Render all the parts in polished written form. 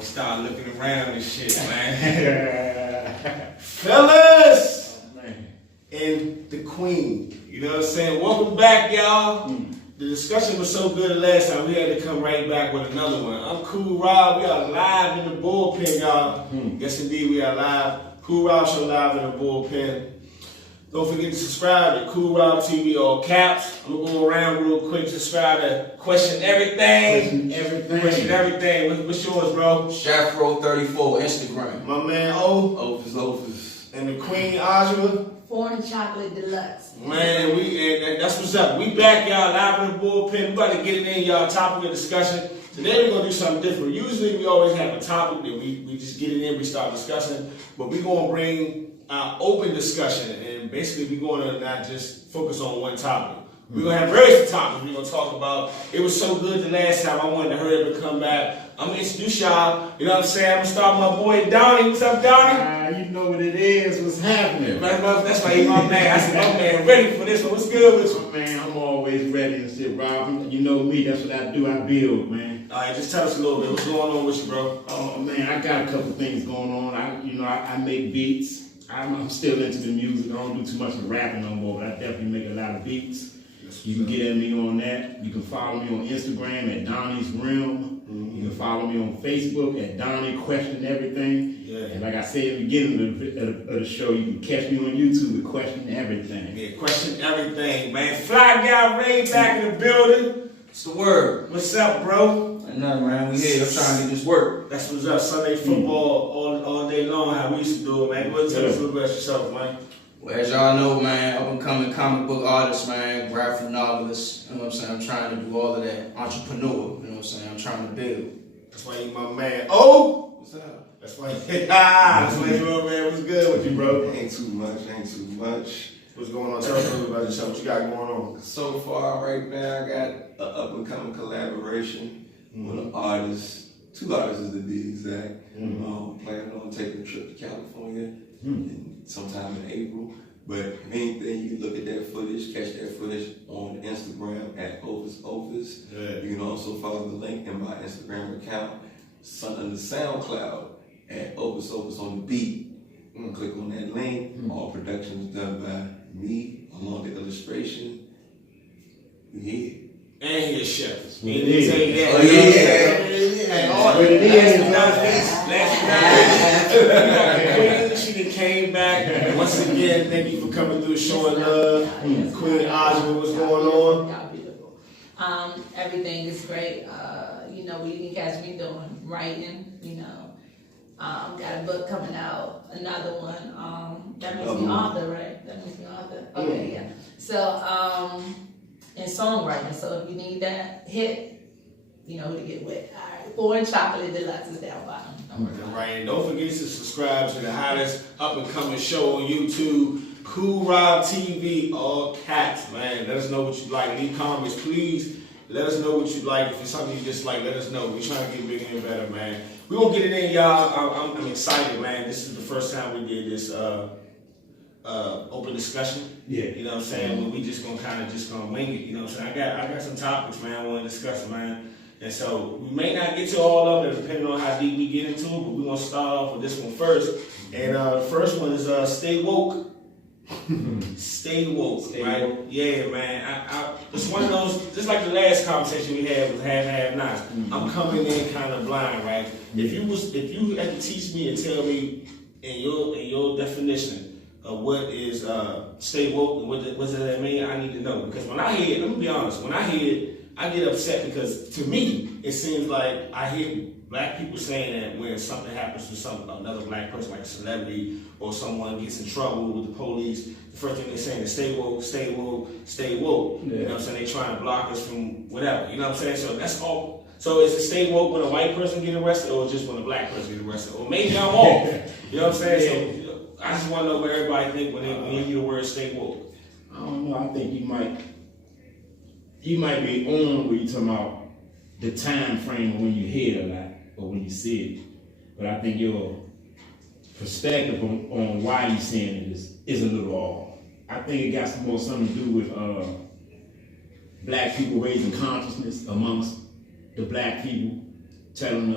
Start looking around and shit, man. Fellas! Oh, man. And the queen. You know what I'm saying? Welcome back, y'all. The discussion was so good the last time, we had to come right back with another one. I'm Cool Rob. We are live in the bullpen, y'all. Yes, indeed, we are live. Cool Rob Show live in the bullpen. Don't forget to subscribe to Cool Rob TV, all caps. I'm going to go around real quick. Subscribe to Question Everything. Question Everything. What's yours, bro? Shafro34, Instagram. My man O. Opus. And the Queen Ajwa. Foreign chocolate deluxe. Man, and that's what's up. We back, y'all, live in the bullpen. We about to get it in, y'all, topic of discussion. Today we're going to do something different. Usually we always have a topic that we just get it in, we start discussing. But we're going to bring open discussion. And basically we're going to not just focus on one topic. We're going to have various topics we're going to talk about. It was so good the last time. I wanted to hurry up and come back. I'm going to introduce y'all. You know what I'm saying? I'm going to start with my boy Donnie. What's up, Donnie? You know what it is. What's happening? That's why he's my man. I said, my man, ready for this one. What's good with you? Man, I'm always ready and shit, Rob. You know me. That's what I do. I build, man. All right, just tell us a little bit. What's going on with you, bro? Oh, man, I got a couple things going on. I make beats. I'm still into the music. I don't do too much of rapping no more, but I definitely make a lot of beats. You can get at me on that. You can follow me on Instagram at Donnie's Realm. You can follow me on Facebook at Donnie Question Everything. Yeah. And like I said at the beginning of the show, you can catch me on YouTube with Question Everything. Yeah, Question Everything, man. Fly Guy Ray back in the building. What's the word? What's up, bro? Nothing, man. We here trying to get this work. That's what's up. Sunday football all day long, how we used to do it, man. Go ahead and tell us a little bit about yourself, man. Well, as y'all know, man, up and coming comic book artist, man, graphic novelist. You know what I'm saying? I'm trying to do all of that. Entrepreneur. You know what I'm saying? I'm trying to build. That's why you my man. Oh! What's up? That's why you my man. What's good with you, bro? Ain't too much. What's going on? Tell us a little bit about yourself. What you got going on? So far, right now, I got an up and coming collaboration with an artist, 2 artists to be exact. Planning on taking a trip to California sometime in April. But main thing, you can look at that footage, catch that footage on Instagram at Opus. Yeah. You can also follow the link in my Instagram account, under the SoundCloud at Opus on the beat. Click on that link. All productions done by me, along the illustration. Yeah. And his chef. What it is. Queen, she done came back. Once again, thank you for coming through, showing love. Queen Ajwa, what's going on? Y'all beautiful. Everything is great. You know, you can catch me doing writing, you know. Got a book coming out, another one. That makes me author, right? That makes me author. Okay, yeah. So, and songwriting. So if you need that hit, you know who to get with. All right. Foreign chocolate deluxe is down bottom. Right, and don't forget to subscribe to the hottest up and coming show on YouTube, Cool Rob TV, all caps, man. Let us know what you like. Leave comments, please. Let us know what you like. If it's something you dislike, let us know. We're trying to get bigger and better, man. We're going to get it in, y'all. I'm excited, man. This is the first time we did this open discussion. Yeah. You know what I'm saying? We just going to wing it. You know what I'm saying? I got some topics, man, I want to discuss, man. And so we may not get to all of them depending on how deep we get into it, but we're going to start off with this one first. And the first one is stay woke. Stay woke, right? Woke. Yeah, man. It's one of those, just like the last conversation we had with have nots. I'm coming in kind of blind, right? If you had to teach me and tell me in your definition of what is stay woke and what does that mean, I need to know. Because when I hear it, let me be honest, when I hear it, I get upset because to me, it seems like I hear black people saying that when something happens to another black person, like a celebrity, or someone gets in trouble with the police, the first thing they're saying is stay woke, stay woke, stay woke. Yeah. You know what I'm saying? They trying to block us from whatever. You know what I'm saying? So that's all. So is it stay woke when a white person get arrested, or just when a black person get arrested? Or maybe I'm off. You know what I'm saying? So I just want to know what everybody think when they hear the word stay woke. I don't know. I think you might be on when you talking about the time frame of when you hear it a lot or when you see it. But I think your perspective on why you're saying it is a little off. I think it got something to do with black people raising consciousness amongst the black people, telling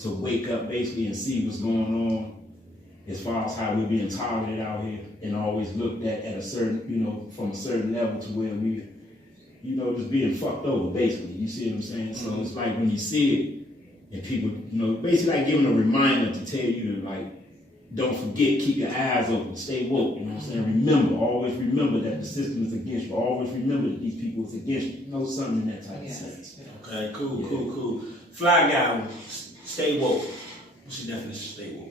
to wake up basically and see what's going on as far as how we're being tolerated out here and always looked at a certain, from a certain level to where we, just being fucked over basically. You see what I'm saying? So it's like when you see it and people, basically like giving a reminder to tell you to like, don't forget, keep your eyes open, stay woke, you know what I'm saying? Remember, always remember that the system is against you. Always remember that these people is against you. Something in that type of sense. Okay, cool. Fly guy, stay woke. What's your definition of stay woke?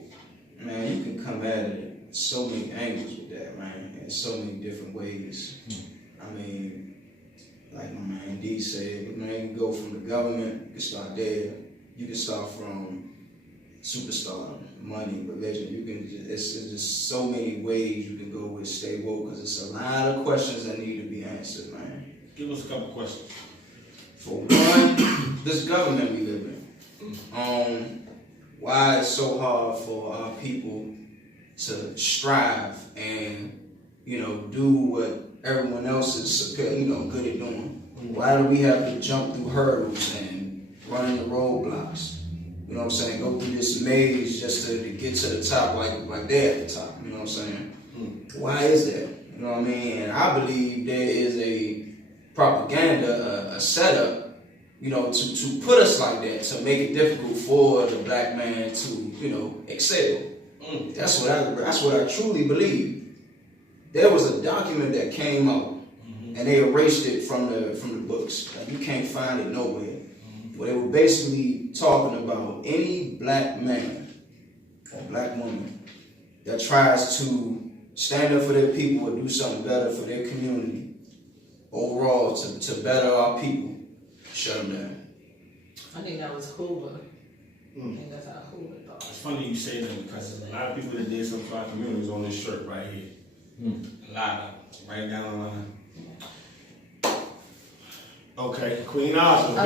Man, you can come at it so many angles with that, man, in so many different ways. I mean, like my man D said, man, you can go from the government, you can start there. You can start from superstar, money, religion. You can it's just so many ways you can go with stay woke because it's a lot of questions that need to be answered, man. Give us a couple questions. For one, this government we live in. Why it's so hard for our people to strive and do what everyone else is good at doing? Why do we have to jump through hurdles and run into roadblocks? You know what I'm saying? Go through this maze just to get to the top like they're at the top. You know what I'm saying? Why is that? You know what I mean? And I believe there is a propaganda, a setup, to put us like that, to make it difficult for the black man to, excel. That's what I truly believe. There was a document that came out, and they erased it from the books. Like you can't find it nowhere. Where they were basically talking about any black man or black woman that tries to stand up for their people or do something better for their community overall to better our people, shut them down. I think that was Hoover. I think that's how Hoover thought. It's funny you say that because there's a lot of people that did something for our communities on this shirt right here. A lot of them, right down the line. Okay, Queen Osborne. I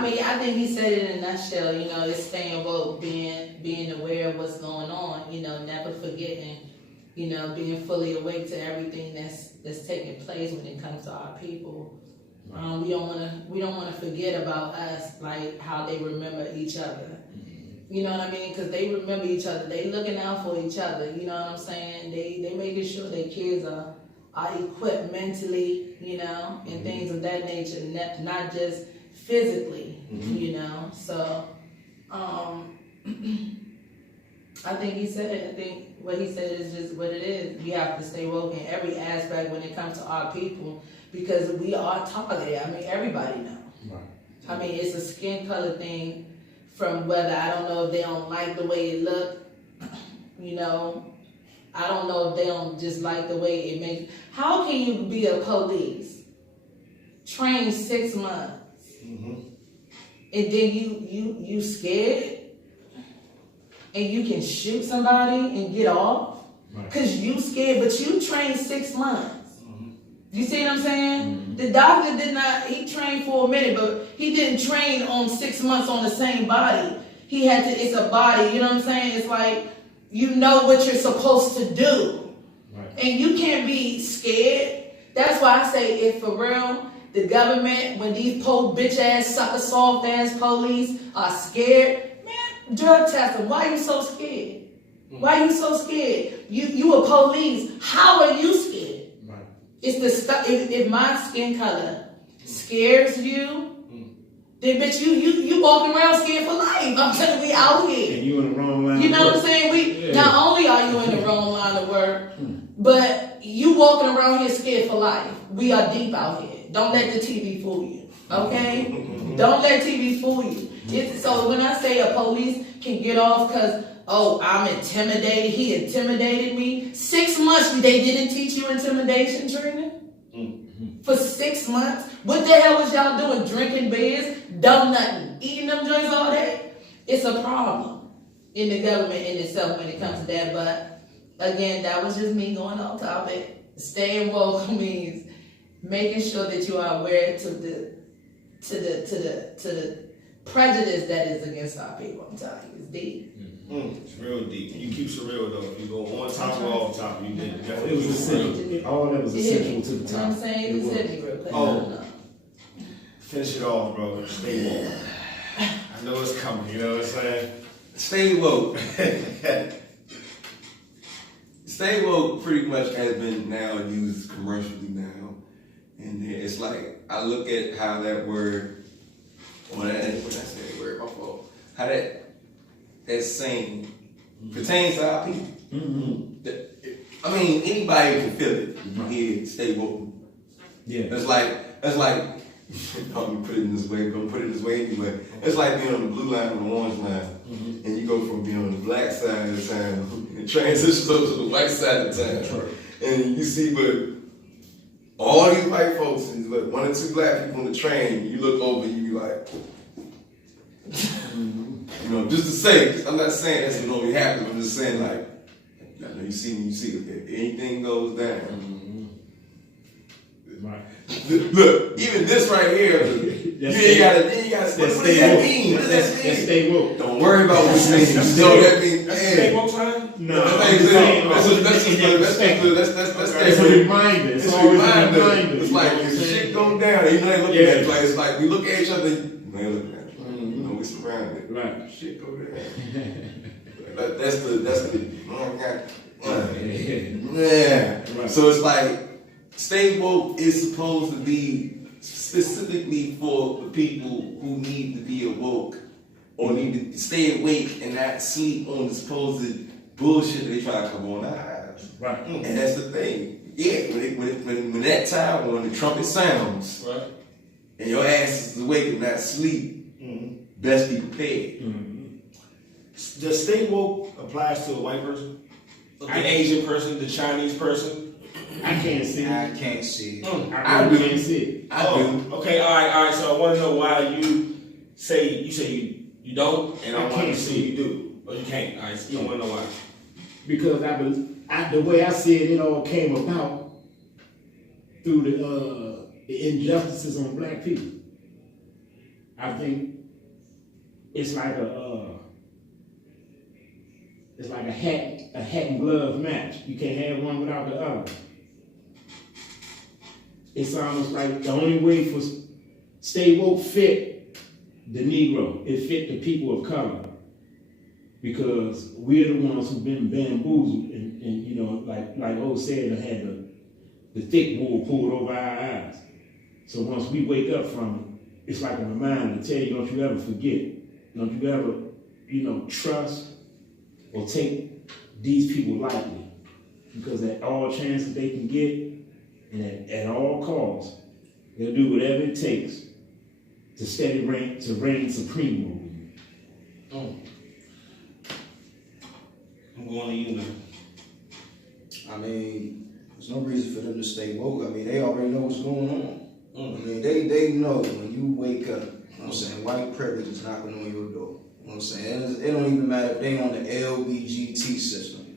mean, I think he said it in a nutshell. It's staying woke, being aware of what's going on. Never forgetting. Being fully awake to everything that's taking place when it comes to our people. We don't want to forget about us, like how they remember each other. You know what I mean? Because they remember each other. They looking out for each other. You know what I'm saying? They making sure their kids are equipped mentally, and things of that nature, not just physically, So, I think what he said is just what it is. We have to stay woke in every aspect when it comes to our people because we are targeted. I mean, everybody knows. Right. I mean, it's a skin color thing from whether I don't know if they don't like the way it look, I don't know if they don't just like the way it makes. How can you be a police, train 6 months, and then you scared, and you can shoot somebody and get off because you scared, but you trained 6 months. You see what I'm saying? The doctor he trained for a minute, but he didn't train on 6 months on the same body. He had to. It's a body. You know what I'm saying? It's like. You know what you're supposed to do. Right. And you can't be scared. That's why I say if for real, the government, when these bitch ass, sucker soft ass police are scared, man, drug test them. Why are you so scared? Why are you so scared? You a police. How are you scared? Right. It's the stuff. If my skin color scares you, then bitch, you walking around scared for life. I'm telling you, out here. And you in the wrong line. You know what I'm saying? Not only are you in the wrong line of work, but you walking around here scared for life. We are deep out here. Don't let the TV fool you. Okay? Don't let TV fool you. So when I say a police can get off because, I'm intimidated, he intimidated me. 6 months, they didn't teach you intimidation training? For 6 months? What the hell was y'all doing? Drinking beers? Dumb nothing. Eating them joints all day? It's a problem in the government in itself when it comes to that. But again, that was just me going off topic. Staying woke means making sure that you are aware to the prejudice that is against our people. I'm telling you, it's deep. It's real deep. You keep it real though. If you go on top or off top, you did definitely. It was essential. All that was essential to the top. You know what I'm saying? It's hit me real quick. Finish it off, bro. Stay woke. I know it's coming, you know what I'm saying? Stay woke. Stay woke pretty much has been now used commercially now. And it's like, I look at how that word, when I say that word, my fault, how that saying pertains to our people. I mean, anybody can feel it if you hear stay woke. Yeah. That's like, I'm gonna put it in this way, but I'm gonna put it this way anyway. It's like being on the blue line and the orange line, and you go from being on the black side of the town and transition over to the white side of the town. And you see, but all these white folks, and like 1 or 2 black people on the train, you look over and you be like, you know, just to say, I'm not saying that's what normally happens, I'm just saying like, I know you see, if anything goes down. Right. Look, even this right here, you ain't gotta, what does that mean? What does that mean? Stay woke. Don't worry about what it means. You know that means, Stay woke time? No, that's a reminder. It's It's a always a reminder. reminder. It's like if shit go down, you know they looking at it. Like it's like we look at each other, you ain't looking at it. You know we surrounded. Right. Shit go down. That's the. Oh God. Yeah. Right. So it's like stay woke is supposed to be specifically for the people who need to be awoke or need to stay awake and not sleep on the supposed bullshit they try to come on our eyes. Right. And that's the thing. Yeah, when that time when the trumpet sounds, Right. and your ass is awake and not sleep, best be prepared. Does stay woke applies to a white person? The Asian person, the Chinese person? I can't see it. I can't see it. I really can't see it. I do. Okay, all right. So I want to know why you say you don't, and I want to see you do, or you can't. All right, so I want to know why. Because the way I see it, it all came about through the injustices on black people. I think it's like a hat and glove match. You can't have one without the other. It's almost like the only way for stay woke fit the Negro, it fit the people of color. Because we're the ones who've been bamboozled and you know, like O said, had the thick wool pulled over our eyes. So once we wake up from it, it's like a reminder to tell you, don't you ever forget. Don't you ever, you know, trust or take these people lightly. Because at all chances they can get, and at all costs, they'll do whatever it takes to reign supreme over you. I'm going to you now. I mean, there's no reason for them to stay woke. I mean, they already know what's going on. I mean, they know when you wake up, you know what I'm saying, white privilege is knocking on your door. You know what I'm saying? It don't even matter if they on the LBGT system.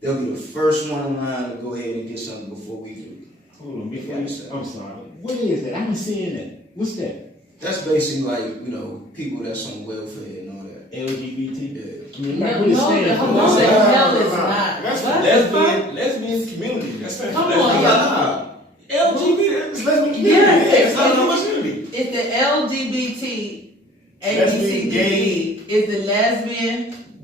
They'll be the first one in line to go ahead and get something before we do. Hold on, before you say, I'm sorry. What is that? I've been seeing that. What's that? That's basically like, you know, people that's on welfare and all that. LGBT? Yeah. I mean, No, like, what it stand for? no, the hell is not. That's What for the fuck? lesbian community. That's for Come lesbian. on, y'all. LGBT, that's lesbian community. Yeah, It's not no community. It's the LGBT, Lesbian, gay. is the lesbian,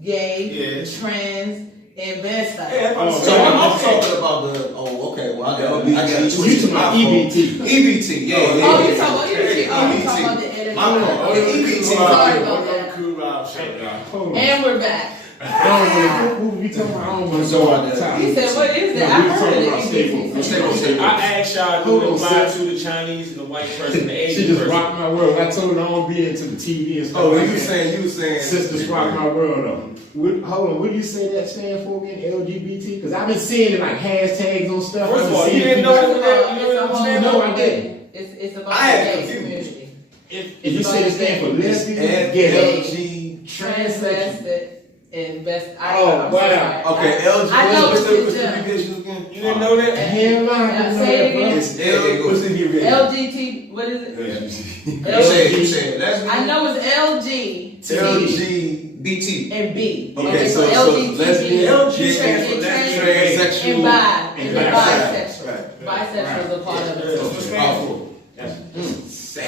gay, Yes. trans, and besta. Yeah, Oh, So I'm talking about the, okay, well, I got You talking about EBT? EBT, yeah. Oh, you talking about EBT? Oh, you talking about the My editor? fault. The EBT. Sorry about that. Cool out, shut up. Hold on. And we're back. Who we talking about? I don't want to go out the top. He said, what is No, that? we I talking heard about of the stay EBT. woke. Stay woke. I asked y'all Hold to on, apply sis. to the Chinese and the white person, the She Asian just person. rocked my world. I told her I don't be into the TV and stuff. Oh, like you that. was saying. Sisters rock my world though. Hold on, what do you say that stand for again? LGBT? Because I've been seeing it like hashtags on stuff. First I've of been all, you seeing didn't people- know First of all, You know what I'm it's a saying? No, whole I didn't. It's about I had the gay confused. community. If you say it stand for lesbian, And gay, LG. Transvested and best. Oh, I'm wow. sorry. Okay, LG. I know What's it's the in gym. abbreviation again? You didn't know that? hell no, I didn't know Say it that, bro. again. It's L. What's in the abbreviation? LGT, what is it? You said lesbian? I know it's LG, LG. BT. and B. Okay, so LGBT, lesbian, LG gay, stands for transsexual, and bi, and and bisexual. bisexual. Right. Bisexual is a part of That's what it it. stands for. That's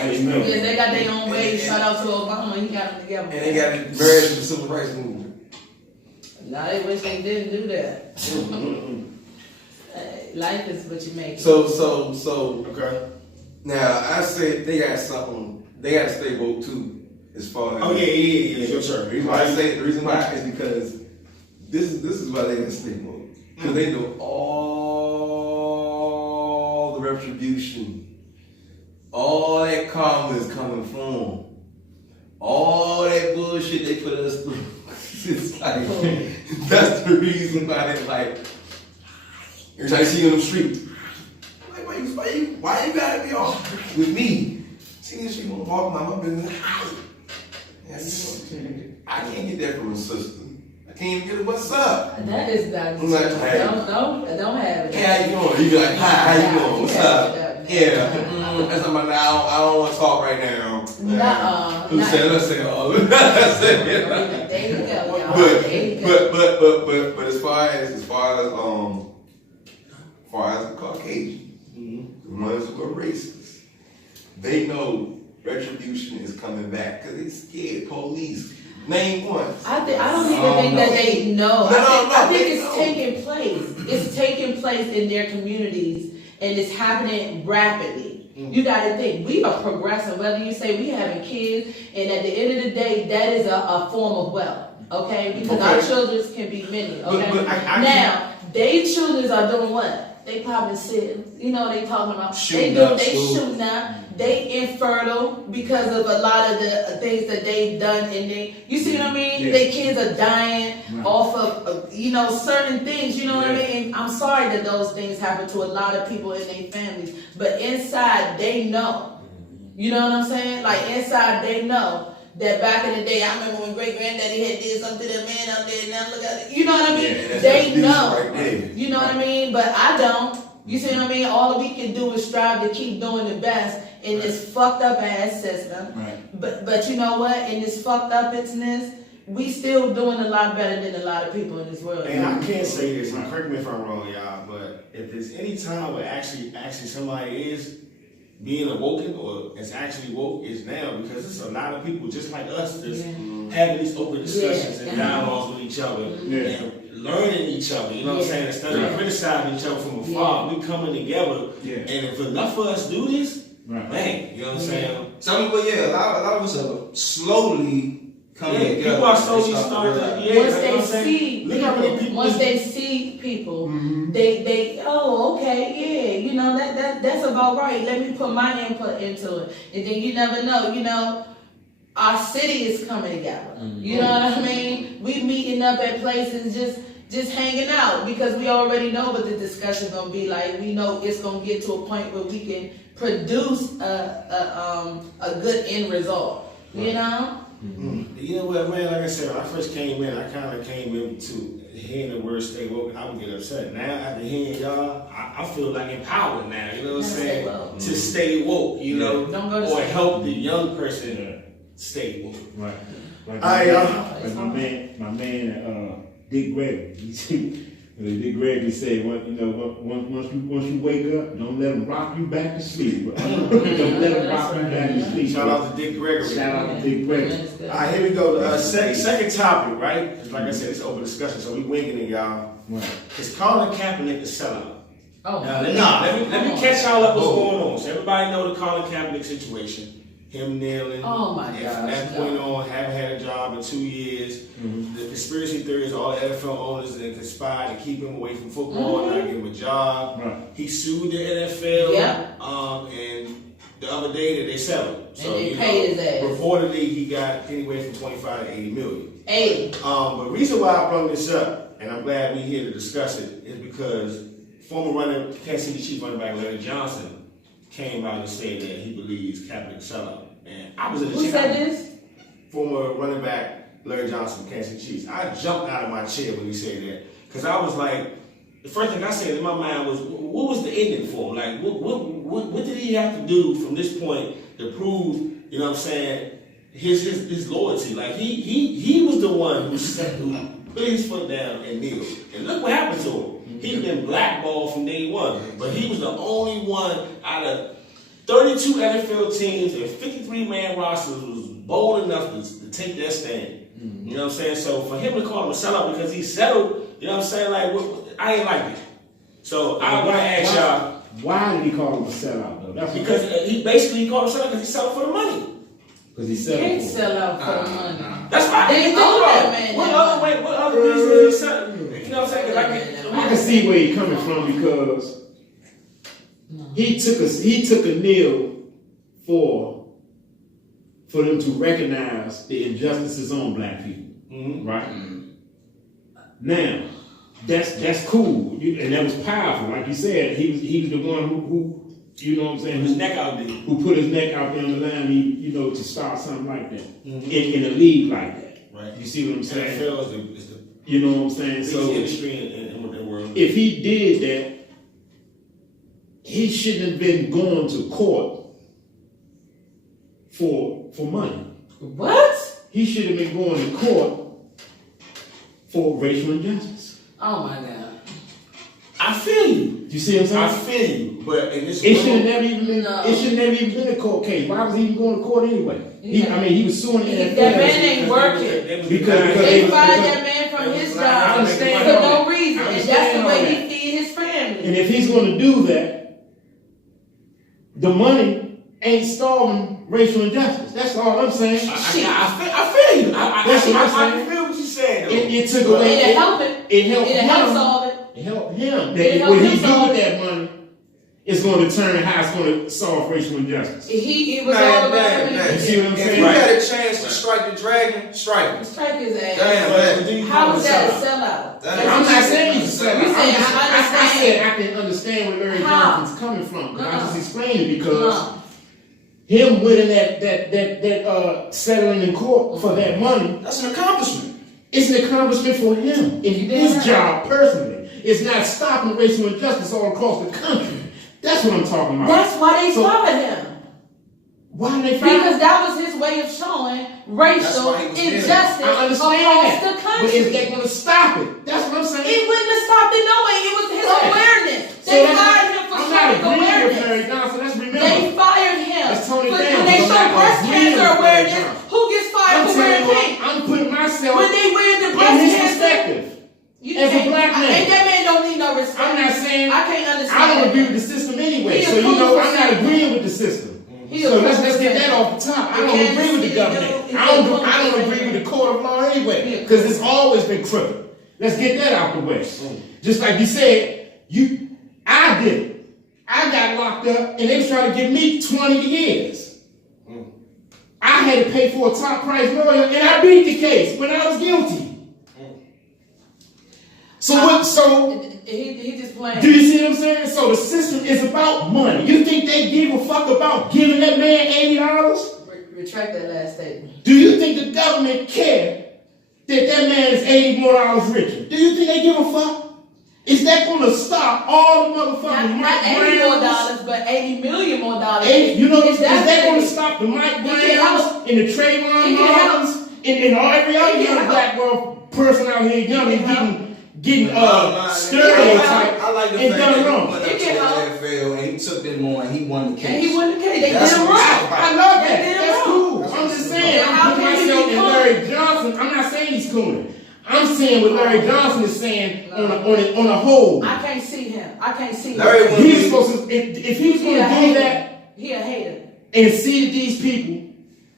Amen. Yes, they got their own way. Shout out to Obama, he got them together. And they got married to the civil rights movement. Now they wish they didn't do that. Life is what you make it. So Okay. now I say they got something. They got to stay woke too, as far as. Oh yeah. Sure. The reason why I say the reason why is because this is why they got to stay woke, because they know all the retribution, all that karma is coming from them. All that bullshit they put us through. It's like that's the reason why they like. Every time you see you on the street, like, why you gotta be all with me? See this shit gonna walk my business. Yeah, I can't get that from a sister. I can't even get it. What's up? That is not. I'm like, hey. Don't have it. Hey, how you doing? You be like, hi, how you doing? What's up? Yeah. That's something I don't want to talk right now. Nuh-uh. Who said? Let's say all. There you go, y'all. There you go. But as far as the Caucasian, the ones who are racist, they know retribution is coming back because they scared police. Name one. I don't even think that they know. I think it's know. taking place. It's taking place in their communities, and it's happening rapidly. You got to think, we are progressing, whether you say we having kids, and at the end of the day, that is a form of wealth, okay? Because our children can be many, okay? But I now, they children are doing what? They probably sitting, they talking about, Shooting they up school. shooting up, they infertile because of a lot of the things that they've done in there. You see what I mean? Yeah. Their kids are dying off of, certain things, you know what I mean? I'm sorry that those things happen to a lot of people in their families, but inside they know. You know what I'm saying? Like inside they know that back in the day, I remember when great granddaddy had did something to the man out there, now look at it. You know what I mean? Yeah, they know. right there. You know what I mean? But I don't. You see what I mean? All we can do is strive to keep doing the best in this fucked up ass system. Right. But you know what? In this fucked upness, we still doing a lot better than a lot of people in this world. And I can't say this, and correct me if I'm wrong, y'all, but if there's any time where actually somebody is being awoken or is actually woke, is now, because there's a lot of people just like us that's having these open discussions and dialogues with each other and learning each other, you know what I'm saying? Instead of criticizing each other from afar, we coming together, and if enough of us do this, man, you know what I'm saying? Some people, a lot of us are slowly coming together. People are slowly starting to, once they see people, they okay, that's about right. Let me put my input into it. And then you never know, our city is coming together. You know what I mean? We meeting up at places just hanging out because we already know what the discussion's gonna be like. We know it's gonna get to a point where we can produce a good end result. You know? You know what, man, like I said, when I first came in, I kind of came into hearing the word stay woke, I would get upset. Now, after hearing y'all, I feel like empowered now, you know what I'm saying? To stay woke, you know, or help the young person stay woke. Right. Like All right, y'all. Like my man, Dick Gregory. Dick Gregory said, once you wake up, don't let them rock you back to sleep. Don't let them rock you back to sleep. Shout out to Dick Gregory. Shout out to Dick Gregory. All right, here we go. Second topic, right? Like I said, it's open discussion, so we winging it, y'all. Right. It's Colin Kaepernick the sellout. Oh, Now, let me catch y'all up what's going on. So everybody know the Colin Kaepernick situation. Him kneeling. Oh my and gosh. from that point on, haven't had a job in 2 years. The conspiracy theories, all the NFL owners that conspired to keep him away from football and not give him a job. Right. He sued the NFL. And the other day that they settled. So and they paid his ass. Reportedly, he got anywhere from 25 to 80 million. 80. But the reason why I brought this up, and I'm glad we're here to discuss it, is because former Kansas City Chief running back Larry Johnson came out and said that he believes Kaepernick sellout. And I was in the Who said this? Former running back Larry Johnson, Kansas City Chiefs. I jumped out of my chair when he said that. Because I was like, the first thing I said in my mind was, what was the ending for him? Like, what did he have to do from this point to prove, you know what I'm saying, his loyalty? Like, he was the one who put his foot down and kneeled. And look what happened to him. He's been blackballed from day one. But he was the only one out of 32 NFL teams and 53-man rosters was bold enough to take that stand. You know what I'm saying? So for him to call him a sellout because he settled, you know what I'm saying? Like, I ain't like it. So I want to ask y'all. Why did he call him a sellout though? That's Because he basically called him a sellout because he settled for the money. because he You settled can't for it. sell out for the money. That's why They think owe about that it. man What that other money. way? What other reason is he selling? You know what I'm saying? I can see where he's coming from because he took a kneel for them to recognize the injustices on black people, right? Now, that's cool, and that was powerful. Like you said, he was the one who you know what I'm saying, His neck out there. who put his neck out there on the line, to start something like that in a league like that. Right. You see what I'm saying? NFL is the You know what I'm saying? biggest So industry in the world. if he did that, he shouldn't have been going to court for money. What? He should have been going to court for racial injustice. Oh my God. I feel you. You see what I'm I saying? feel you. But in this It should have world, never even been. No. It should never even been a court case. Why was he even going to court anyway? Yeah. He was suing the NFL. That man ain't working. Because They was- fired because- that man from his I job understand for all no that. reason, I and that's understand the way all he that. feed his family. And if he's going to do that, the money ain't starving racial injustice. That's all I'm saying. I feel you. That's what I'm I saying. feel what you're saying, though. It took away. It'll help it. It helped It'll him. help solve it. It helped him. It That helped what him he do solve with it. that money is going to determine how it's going to solve racial injustice. He was all about You see what I'm If saying? you Right. had a chance to strike the dragon, strike him. Strike his ass. Damn, man. How is that a sellout? Damn. I'm not saying he's a sellout. You saying I said I can understand where Larry How? Johnson's coming from. Because I Uh-uh. just explained it because No. him winning that settling in court for that money, That's an accomplishment. it's an accomplishment for him in his job personally. It's not stopping racial injustice all across the country. That's what I'm talking about. That's why they So- fired him. Why they fired Because him? that was his way of showing racial why he was there. injustice I understand across that. the But country. is that going to stop it? That's what I'm saying. It wouldn't have stopped it no way. It was his Right. awareness. So They that's fired not- him for I'm not showing agreeing with awareness. Larry Johnson. Let's remember. They fired him. That's Tony But Danza. when they I'm show not breast agreeing cancer with Larry awareness, Johnson. who gets fired I'm for telling wearing you, pink? I'm putting myself When they wear the in breast his cancer, perspective. you as a can't- black man. And that man don't need no respect. I'm not saying I can't understand. I don't that. agree with the system anyway. He So a you know fool I'm for not saying agreeing with the system. He So a let's fool get for that saying off the top. I The don't Kansas agree with the City government. dude, I don't he a fool agree for with the court of law anyway. Yeah. Because it's always been crooked. Let's get that out the way. Just like you said, I did it. I got locked up and they was trying to give me 20 years. I had to pay for a top price lawyer and I beat the case when I was guilty. So He just playing. do you see what I'm saying? So the system is about money. You think they give a fuck about giving that man $80? Retract that last statement. Do you think the government care that man is $80 more richer? Do you think they give a fuck? Is that going to stop all the motherfucking Not Mike $80 more Browns? dollars, but $80 million more dollars. You know, is That's that going to big. stop the Mike can Browns help. and the Trayvon It can help. Martins and every other It can young help. black world person out here young and can getting stereotyped I like the and fact done that he wrong. went up It to the can help. NFL and he took them on and he won the case. And he won the case. They That's did him what it's wrong. about. I love They that. did him That's wrong. cool. That's I'm what just it's saying, about. I'm How putting can he myself be in cool? Larry Johnson. I'm not saying he's cooling. I'm saying what Larry Johnson is saying on a whole. I can't see him. I can't see Larry him. went- He was supposed to, if he was He going a to do hater. that He a hater. and see that these people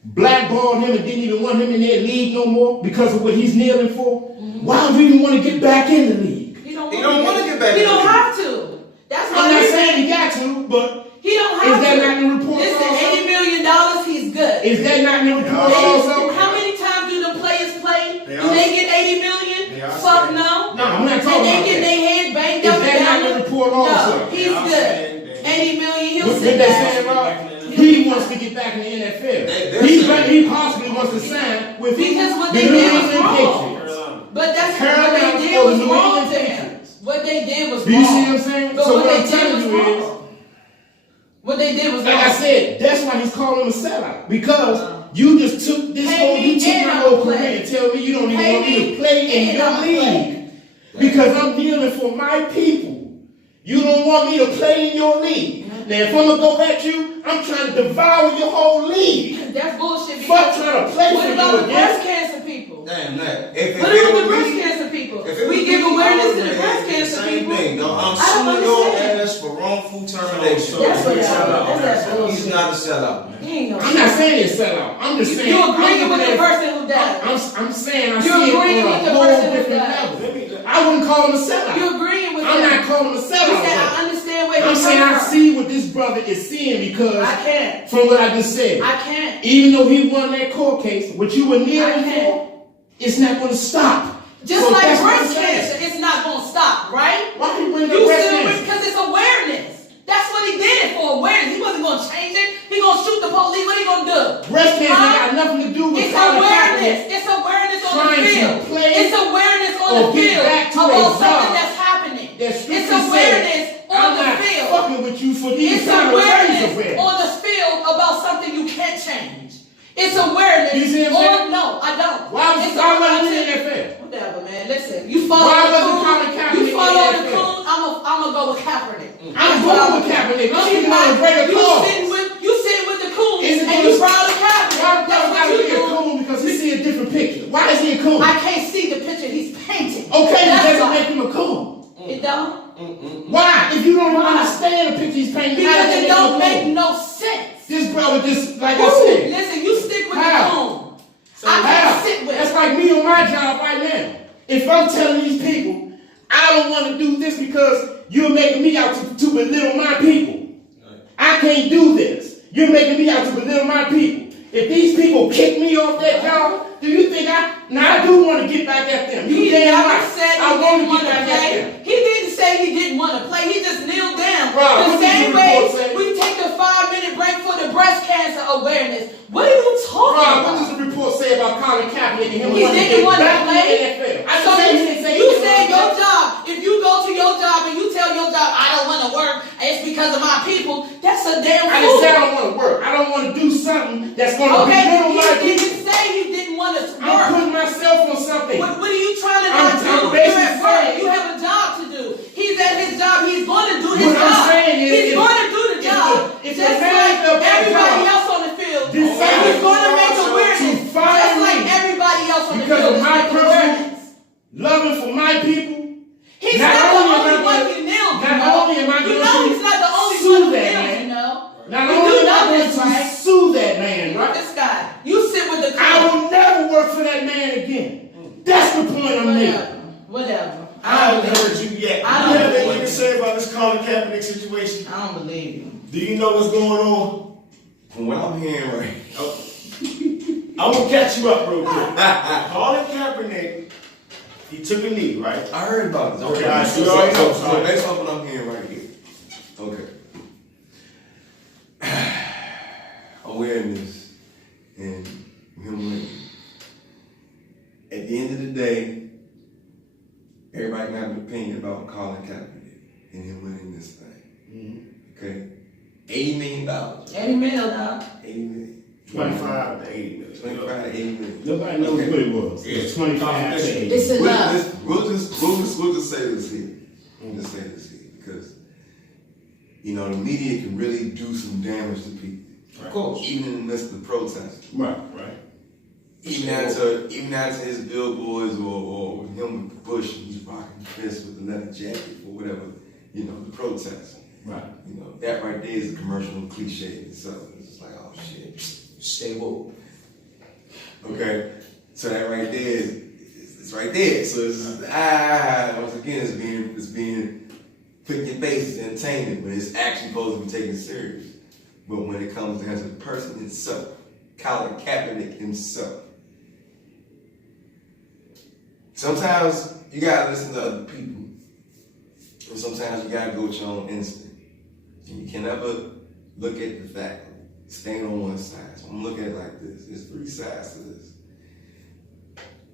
blackballed him and didn't even want him in their league no more because of what he's kneeling for, why would we even want to get back in the league? He don't want to get back He in the don't league. have to. That's why I'm not he- saying he got to, but he don't is have that to. not in the report Listen, also? $80 million, he's good. Is that not in the report Yeah. also? How many times do the players play? They Do all- they get $80 million? They all Fuck say- no. No, I'm not And talking they about get that. their head banged Is up and that not in down. the report No, also? he's They all good. saying that- $80 million, he'll What sit they back. saying, Rob? He wants to get back in the NFL. They're He saying- he possibly wants to sign with Because what the they New did was England wrong. Patriots. But that's Carolina what they did or was the New wrong England to him. Patriots. What they did was Do wrong. you see what I'm saying? But So what what they I'm did telling was you is, wrong. What they did was like wrong. I said, that's why he's calling him a sellout. Because you just took this Pay whole, me you took and my I'll whole play. career and tell me you don't even Pay want me me to play in and your I'll play. league. Because I'm dealing for my people. You don't want me to play in your league. Now, if I'm gonna go at you, I'm trying to devour your whole league. That's bullshit. Fuck because- trying to play What for about you the again. breast cancer people? Damn that. If What it about would the breast be- cancer people? if it We would give be awareness to all the that, breast it's cancer the same people. thing. I'm I don't suing your understand. ass for wrongful termination. That's what He's that not is. That's that bullshit. He's not a sellout. He ain't no I'm not saying it's sellout. I'm just saying. You agree I'm with the looking at- person who died. I'm saying I You see agree it on with the a whole person who different died. level. Let me- I wouldn't call him a sellout. You agreeing with I'm that? not calling him a You sellout. said though. I understand where I'm you're saying coming I from. see what this brother is seeing because I can't. from what I just said, I can't. even though he won that court case, what you were I kneeling can't. for, it's not going to stop. Just So like that's what I'm breast saying. cancer, it's not gonna stop, right? Why do you bring up You breast said cancer? because it's awareness. That's what he did it for, awareness. He wasn't gonna change it. He gonna shoot the police. What he gonna do? Breast cancer Huh? got nothing to do with It's Colin awareness. Kaepernick. It's awareness on the trying to field. play It's awareness on or the get field back to a about job something that's happening. that It's strictly awareness said, on I'm the not field. fucking with you for these It's kind of ways awareness of it. on the field about something you can't change. It's awareness You see what I'm saying? on no, I don't. Why It's wasn't awareness. he in the NFL? Whatever, man. Listen, you follow Why the wasn't coon. Colin Kaepernick You in follow the the NFL? coon. I'm gonna go with Kaepernick. I'm going with Kaepernick. I'm speaking on a greater cause. You sitting with the coon Is it and gonna- you proud of Kaepernick. Why That's gotta what be you a doing. coon? Because he see a different picture. Why is he a coon? I can't see the picture he's painting. Okay, that That's doesn't why. make him a coon. It don't. Why? If you don't Why? understand the picture he's painting, how Because does it make don't him a make coon? no sense. This brother just, like I Woo, said, listen, you stick with How? the coon. I how? can't sit with That's it. like me on my job right now. If I'm telling these people, I don't want to do this because you're making me out to belittle my people. I can't do this. You're making me out to belittle my people. If these people kick me off that job, do you think I do want to get back at them. You He damn never right. said I he want didn't to want get to back at play. them. He didn't say he didn't want to play. He just kneeled down. Rob, The what does same the way report say? we take a 5-minute break for the breast cancer awareness. What are you talking Rob, about? what does the report say about Colin Kaepernick and him He wanting to didn't get want to back in play. the NFL? I So just said he didn't say he you didn't said want to your play. job. If you go to your job and you tell your job, I don't want to work, it's because of my people, that's a damn I fool. just said I don't want to work. I don't want to do something that's going to Okay, belittle my he people. didn't say he didn't want to I'm work. putting myself on something. What are you trying to I'm not do? You're basically at work. saying- You have a job to do. He's at his job. He's going to do his What job. I'm saying is, he's if- going to do the if job the just like manager of that everybody job else on the field. And decided he's going to make to awareness fire just like me everybody else on the because field of is my making personal awareness. loving for my people. He's Not not, only the am I only one gonna- you nailed. not you know. only am I You going know to he's not the only sue one who that nailed. man. You know. Not You only do am I know going this, to right? sue that man, right? This guy. You sit with the I will never work for that man again. That's the point I'm making. Whatever. I haven't heard you yet. I You don't have anything believe to say about this Colin Kaepernick situation? I don't believe you. Do you know what's going on? From what I'm hearing right Oh. I'm gonna catch you up real quick. Colin Kaepernick, he took a knee, right? I heard about this. Okay, I see. You already know. So based off what I'm hearing right here. Okay. Awareness and him winning. At the end of the day, everybody can have an opinion about Colin Kaepernick and him winning this thing. Okay? $80 million. $80 million, dog. 80 million. 25 to 80 million. 25 to 80 million. Nobody knows what it was. Yeah. It's 25 to 80. It's enough. We'll just say this here. We'll just say this here because the media can really do some damage to people. Of course. Even in the midst of the protest. Right. Even after his billboards or him with Bush, he's rocking fists with the leather jacket or whatever, the protest. Right. That right there is a commercial cliche in itself. It's just like, oh shit. Stay woke. Okay, so that right there it's right there. So it's once again it's being put in your face as entertainment when it's actually supposed to be taken serious. But when it comes down to the person himself, Colin Kaepernick himself, sometimes you gotta listen to other people, and sometimes you gotta go with your own instinct. And you can never look at the fact staying on one side. So I'm looking at it like this. There's three sides to this.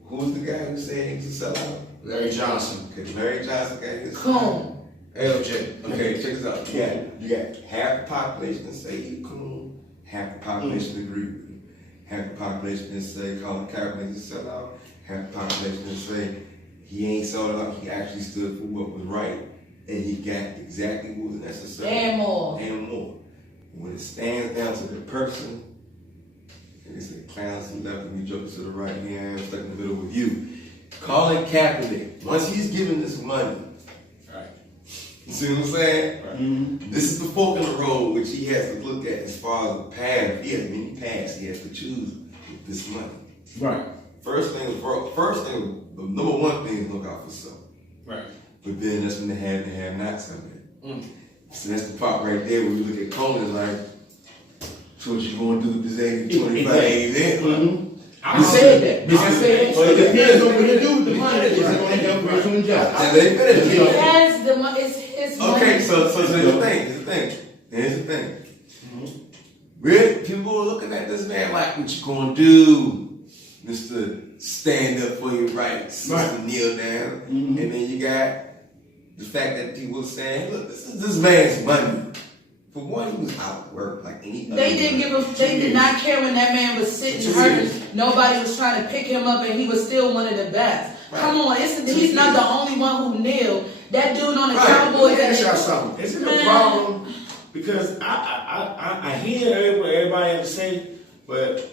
Who's the guy who said he's a sellout? Larry Johnson. Okay, Larry Johnson guy is Coon. LJ. Okay, check this out. You got half the population that say he's cool, half the population agree with him. Half the population that say Colin Kaepernick is a sellout, half the population that say he ain't sold out, he actually stood for what was right and he got exactly what was necessary. And more. And more. When it stands down to the person, it's the clowns to the left and me jokers to the right, here I am stuck in the middle with you. Colin Kaepernick, once he's given this money, Right. you see what I'm saying? Mm-hmm. This is the fork in the road which he has to look at as far as the path. He has many paths he has to choose with this money. Right. First thing, the number one thing is look out for self. Right. But then that's when the have and have-nots come in. Mm. So that's the part right there where you look at Conan like, so what you gonna do with this 80, 25, 80 in? Mm-hmm. I said that. I said Well, it depends on what you do with the money. It's going to end up with job. And they finished. He has the money. It's his money. Okay, so here's the thing. Really, people are looking at this man like, what you gonna do, Mr. Stand up for your rights, Right. Mr. Kneel down. Mhm. And then you got the fact that people are saying, look, this is this man's money. For one, he was out of work like any other They didn't man. give a. They did not care when that man was sitting 2 hurting. years. Nobody was trying to pick him up, and he was still one of the best. Right. Come on, he's not the only one who kneeled. That dude on the Right. Cowboys. Let me ask y'all something. Is it a Man. problem? Because I hear everybody have to say, but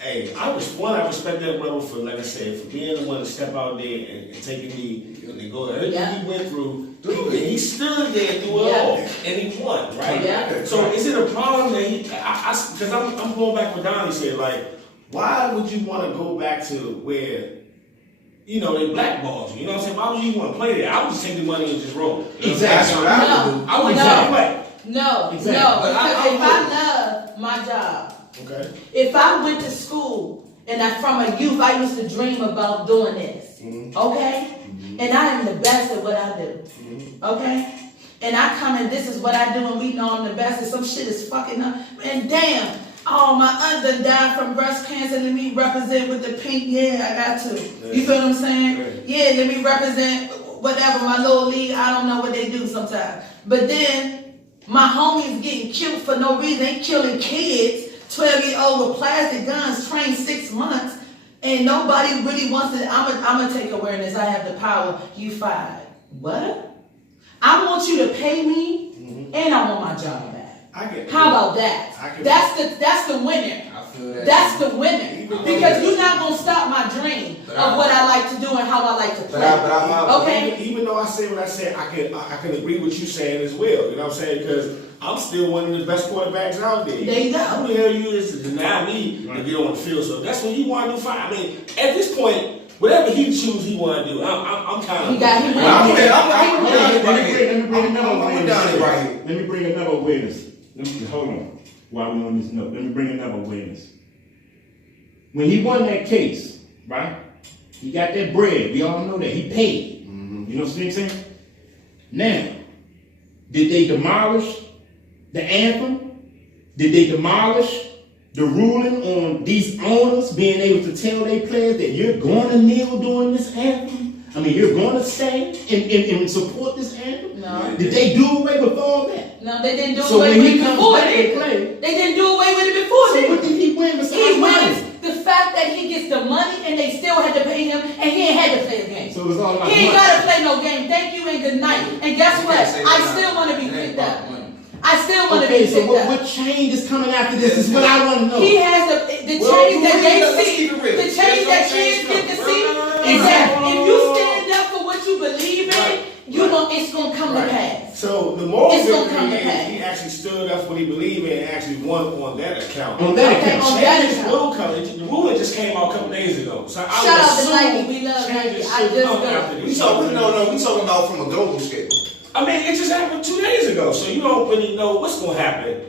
hey, I respect that brother for, like I said, for being the one to step out there and take a knee and go everything Yeah. he went through, and he stood there through it Yeah. all, and he won, right? Yeah. So is it a problem that because I'm going back what Donnie said, like, why would you want to go back to where, you know, they blackballed you? You know what I'm saying? Why would you want to play there? I would just take the money and just roll. Exactly. That's what I would do. I would No. just play. No, Exactly. no. But Because I if I love my job, Okay. if I went to school and from a youth I used to dream about doing this, okay? And I am the best at what I do, okay? And I come and this is what I do and we know I'm the best and some shit is fucking up. And damn, oh, my aunt done died from breast cancer. Let me represent with the pink. Yeah, I got to. You feel what I'm saying? Yeah, let me represent whatever, my little league. I don't know what they do sometimes. But then my homies getting killed for no reason. They killing kids, 12-year-old with plastic guns, trained 6 months, and nobody really wants to. I'm gonna take awareness. I have the power. You fired. What? I want you to pay me, and I want my job back. I get. How about that? That's the winner. I feel that. That's the winner. Because you're not gonna stop my dream of what I like to do and how I like to play. Okay? Even though I say what I said, I can agree with you saying as well. You know what I'm saying? Because I'm still one of the best quarterbacks out there. There you go. Who the hell you is to deny me to get on the field? So that's what you want to do. Fine. I mean, at this point, whatever he chooses, he want to do. I'm kind of. He got him. I'm with Let it. me bring another I'm awareness. down here right here. Let me bring another awareness. Hold on. While we're on this note, let me bring another awareness. When he won that case, right? He got that bread. We all know that. He paid. You know what I'm saying? Now, did they demolish the anthem? Did they demolish the ruling on these owners being able to tell their players that you're going to kneel during this anthem? I mean, you're going to stay and support this anthem? No. Did they do away with all that? No, they didn't do So away when with he it comes before back and then. play, They didn't do away with it before so then. what did he win besides He money? wins the fact that he gets the money and they still had to pay him and he ain't had to play a game. So it was all about He ain't money. gotta play no game. Thank you and good night. And guess what? I still want to be picked up. I still want to Okay, be so picked what up. change is coming after this is what I want to know. He has the Well, change that they let's see. keep it real. The change that kids get to see is that if you stand up for what you believe in, it's gonna come to pass. So the moral It's gonna come victory to is pass. he actually stood up for what he believed in and actually won on that account. On that Okay, account. on that Changes account. will come. The ruling just came out a couple days ago. So I Shout would out to assume Nike. We love Nike. changes I should just come go. after We this. talking about from a global scale. I mean, it just happened 2 days ago, so you don't really know what's going to happen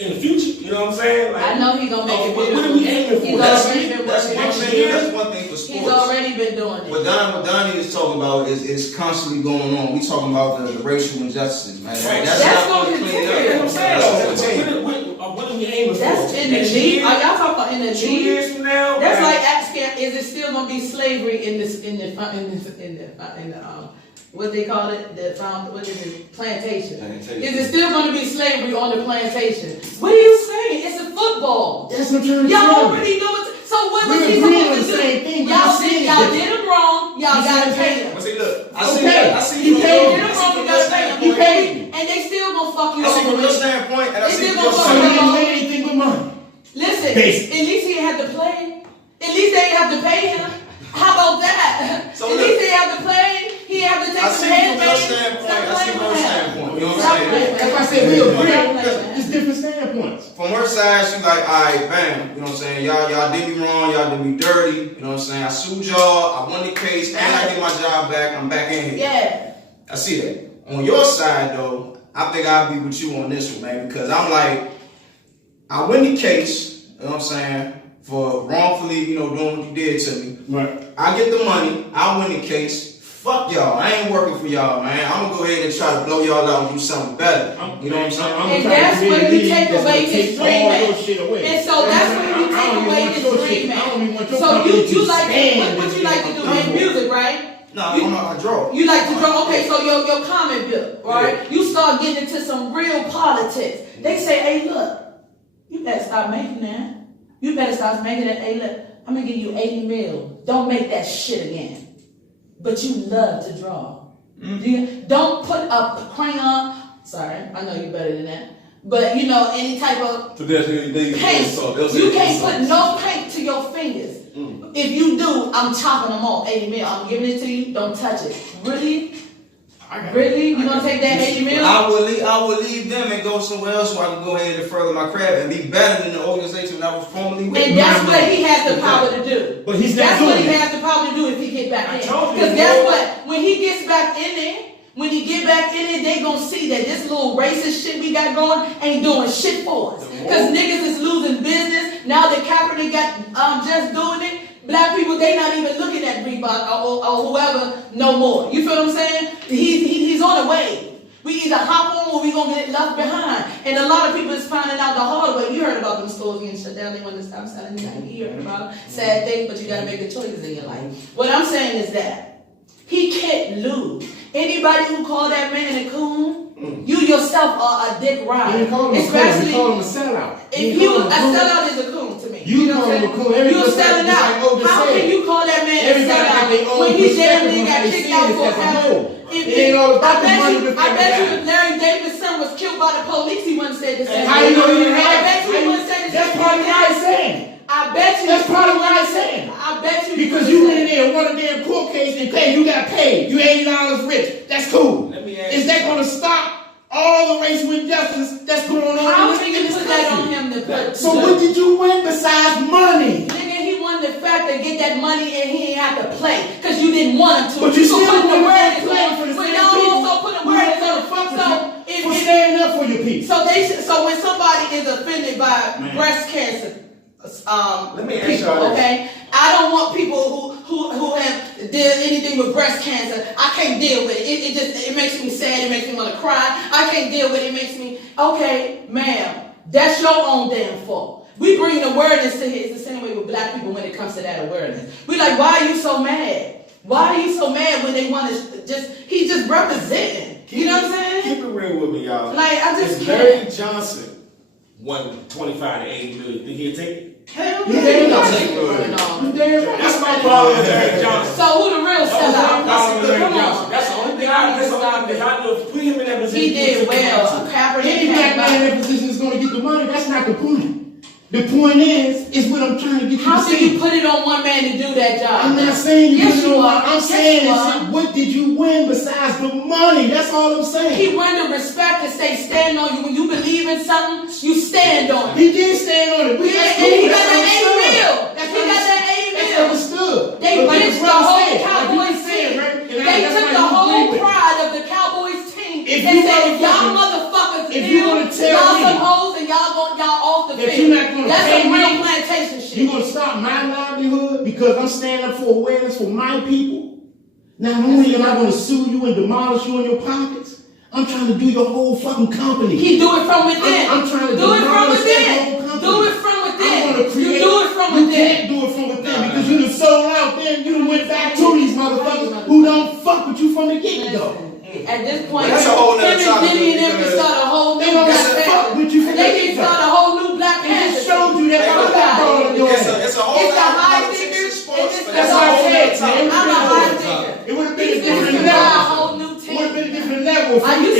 in the future. You know what I'm saying? Like, I know he's gonna make it what beautiful. are we aiming for? He's That's already it? been That's working next on it. year? That's one thing for He's sports. already been doing it. What Donnie is talking about is constantly going on. We talking about the racial injustices, man. Right. That's not gonna gonna clean continue. up. That's what I'm That's saying. gonna continue. What are we aiming for? That's in the Next league. year? Are y'all talking about in the 2 league? years from now? That's like asking, is it still gonna be slavery in the what they call it, what is it, plantation? Plantation. Is it still gonna be slavery on the plantation? What are you saying? It's a football. That's what I'm trying to Y'all tell you. already know what. So what was We're he agreeing supposed on to the do? same thing, but Y'all I'm saying did that- him wrong. y'all gotta pay them. But see, look, I Okay. see He from paid your, me. Get them wrong, you from your gotta pay them. He standpoint. paid me. And they still gonna fuck you I see over. from your standpoint, and I They see still from your gonna So he fuck didn't standpoint. do anything with money. Listen, Basically. at least he had to play. At least they didn't have to pay him. How about that? So at look, least they have to play. He have to take I some see from your headbands. standpoint. Stop I see playing from your with him. standpoint. You know what Stop I'm saying? playing with That's why I him. said we Stop playing agree. with him. It's different standpoints. From her side, she like, alright, bam, you know what I'm saying? Y'all did me wrong, y'all did me dirty, you know what I'm saying? I sued y'all, I won the case, and I get my job back, I'm back in here. Yeah. I see that. On your side though, I think I'll be with you on this one, man, because I'm like, I win the case, you know what I'm saying, for wrongfully, you know, doing what you did to me. Right. I get the money, I win the case. Fuck y'all, I ain't working for y'all, man. I'm gonna go ahead and try to blow y'all out and do something better. You know what I'm saying? And that's when he take away his dream, all man. your shit away. And so that's when you take away his dream, I don't even want man. your So company you to like stand what you in like to do? Make music, right? No, I'm not a draw. You like to draw. Okay, so your comic book, right? You start getting into some real politics. They say, hey, look, you better stop making that. You better stop making that. Hey, look, I'm gonna give you 80 mil. Don't make that shit again. But you love to draw. Don't put a crayon. Sorry, I know you better than that. But you know, any type of paint. You can't put no paint to your fingers. If you do, I'm chopping them off. 80 mil. I'm giving it to you. Don't touch it. Really? Really? You gonna take that 80 mil? I will leave them and go somewhere else so I can go ahead and further my craft and be better than the organization that I was formerly with. And that's what he has the power to do. But he's not That's what doing he it. has the power to do if he get back in. told you, Because boy. guess what? When he gets back in there, when he get back in it, they gonna see that this little racist shit we got going ain't doing shit for us. Because niggas is losing business. Now that Kaepernick got just doing it, black people, they not even looking at Reebok or whoever no more. You feel what I'm saying? He's on the way. We either hop on or we gonna get left behind. And a lot of people is finding out the hard way. You heard about them stores getting shut down. They want to stop selling. You heard about it. Sad thing, but you gotta make the choices in your life. What I'm saying is that he can't lose. Anybody who call that man a coon, you yourself are a dick He ride. didn't call him a coon, Especially he called him a sellout. if you a sellout is a coon to me. You know call what him I'm a saying? coon. Every You good selling person, out. like Otis How said. can you call that man a Everybody got their sellout own when he perspective damn near on got how they kicked see out it for as a having? whole. It ain't all about the money before I bet the you guy. if Larry David's son was killed by the police, he wouldn't say the same. How you know he didn't I have bet you he it? wouldn't say the same. That's part of what I'm saying. I bet you. That's part of what I'm saying. I bet you. Because you went in there and won a damn court case and paid, you got paid. You $80 rich. That's cool. Let me ask Is you. that going to stop all the racial injustice that's going on How in can this you put that on country? him to put? So what did you win besides money? Nigga, he won the fact to get that money and he ain't have to play because you didn't want him to. But you So still put the wouldn't awareness play on. for the But same y'all people also put who awareness don't on. fuck with So you for if standing up for your people. so when somebody is offended by breast cancer, Let me ask people, y'all this. okay, I don't want people who have did anything with breast cancer. I can't deal with it. It makes me sad. It makes me want to cry. I can't deal with it. It makes me okay, ma'am. That's your own damn fault. We bring awareness to it. It's the same way with black people when it comes to that awareness. We like, why are you so mad? Why are you so mad when they want to he's just representing? You know what I'm saying? Keep it real with me, y'all. Like, I just if can't. Larry Johnson won 25 to 80 million, think he'll take it? Hell You yeah, damn he right. gonna take it. You damn right. That's my problem with Larry Johnson. So who the real That was my sellout? problem with Larry Come Johnson. on. That's the only thing I know. Put him in that position. He did well. Kaepernick Any black man in that position is going to get the money. That's not the point. The point is what I'm trying to get you How to can see. you put it on one man to do that job? I'm not saying you Yes, put it you on. are. I'm Yes, saying you is are. what did you win besides the money? That's all I'm saying. He earned the respect to say stand on you. When you believe in something, you stand on it. He did stand on it. Yeah, That's and cool. he got That's that 8 mil. understood. He got that 8 That's mil. understood. They But like bitched the brother whole said, like Cowboys you said, team. right? And They that's took why the you whole agree with it. pride of the Cowboys team If and you said, if y'all motherfuckers- motherfuckers if kneel, you wanna tell y'all me some hoes and y'all off the that field. you're not gonna That's pay some real me, plantation shit. You gonna stop my livelihood because I'm standing up for awareness for my people? Not only am I gonna sue you and demolish you in your pockets, I'm trying to do your whole fucking company. He do it from within. I'm trying to do it from demolish that within. whole company. Do it from I'm within. gonna create. You do it from You within. can't do it from within because you done sold out. Then you done went back to these motherfuckers who don't fuck with you from the get go. At this point, That's a whole nother him and topic, Diddy and them can because start a whole new they don't Black fuck Panther. with you from They the can get-go. start a whole new Black They Panther. just showed you that They by don't the got ball it. in your It's hand. a whole It's lot the of high politics figures and sports, and but it's That's the why I a whole said, nother topic. man. I'm a high figure.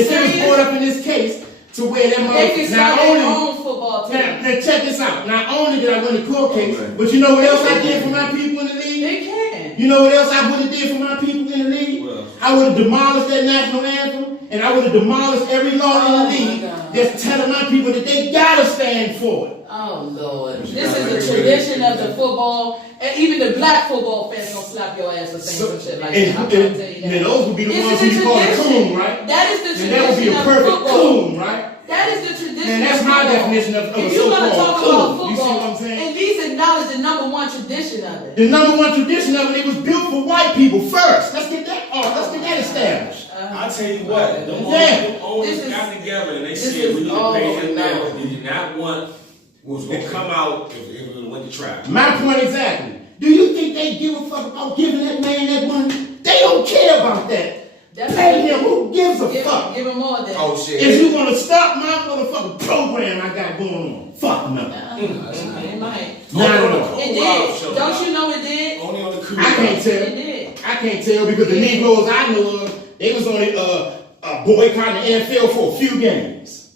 if it was serious? brought up in this case to where that They can motherfucker, start not their only, own football team. now check this out. Not only did I win the court case, Okay. but you know what else I did for my people in the league? They can. You know what else I would have did for my people in the league? What else? I would have demolished that national anthem, and I would have demolished every law Oh, in my the league God. that's telling my people that they gotta stand for it. Oh Lord, But you this gotta is make a it tradition really- of the football, and even the black football fans gonna slap your ass for saying some shit like that. I'm trying to tell you And that. those would be the This ones is who a you call a tradition. coon, right? That is the And that would be tradition a of perfect football. coon, right? That is the tradition. And that's of my football. definition of a If you're gonna so-called talk coon. about You see what I'm football, saying? at least acknowledge the number one tradition of it. The number one tradition of it was built for white people first. Let's get that established. I tell you what, them Yeah. owners This is- got together and they this said is we need to all pay over him now. now. They did not want what was going to come out if it went to trial. My point exactly. Do you think they give a fuck about giving that man that money? They don't care about that. That's Pay him. Who gives a Give fuck? him more than. Oh shit. If you want to stop my motherfucking program I got going on, fuck no. It might. Not at Only on all. the It Cool-Off did. show, Don't dog. you know it did? Only on the cool. I can't tell. It did. I can't tell because the Negroes I know of, they was only boycotting the NFL for a few games.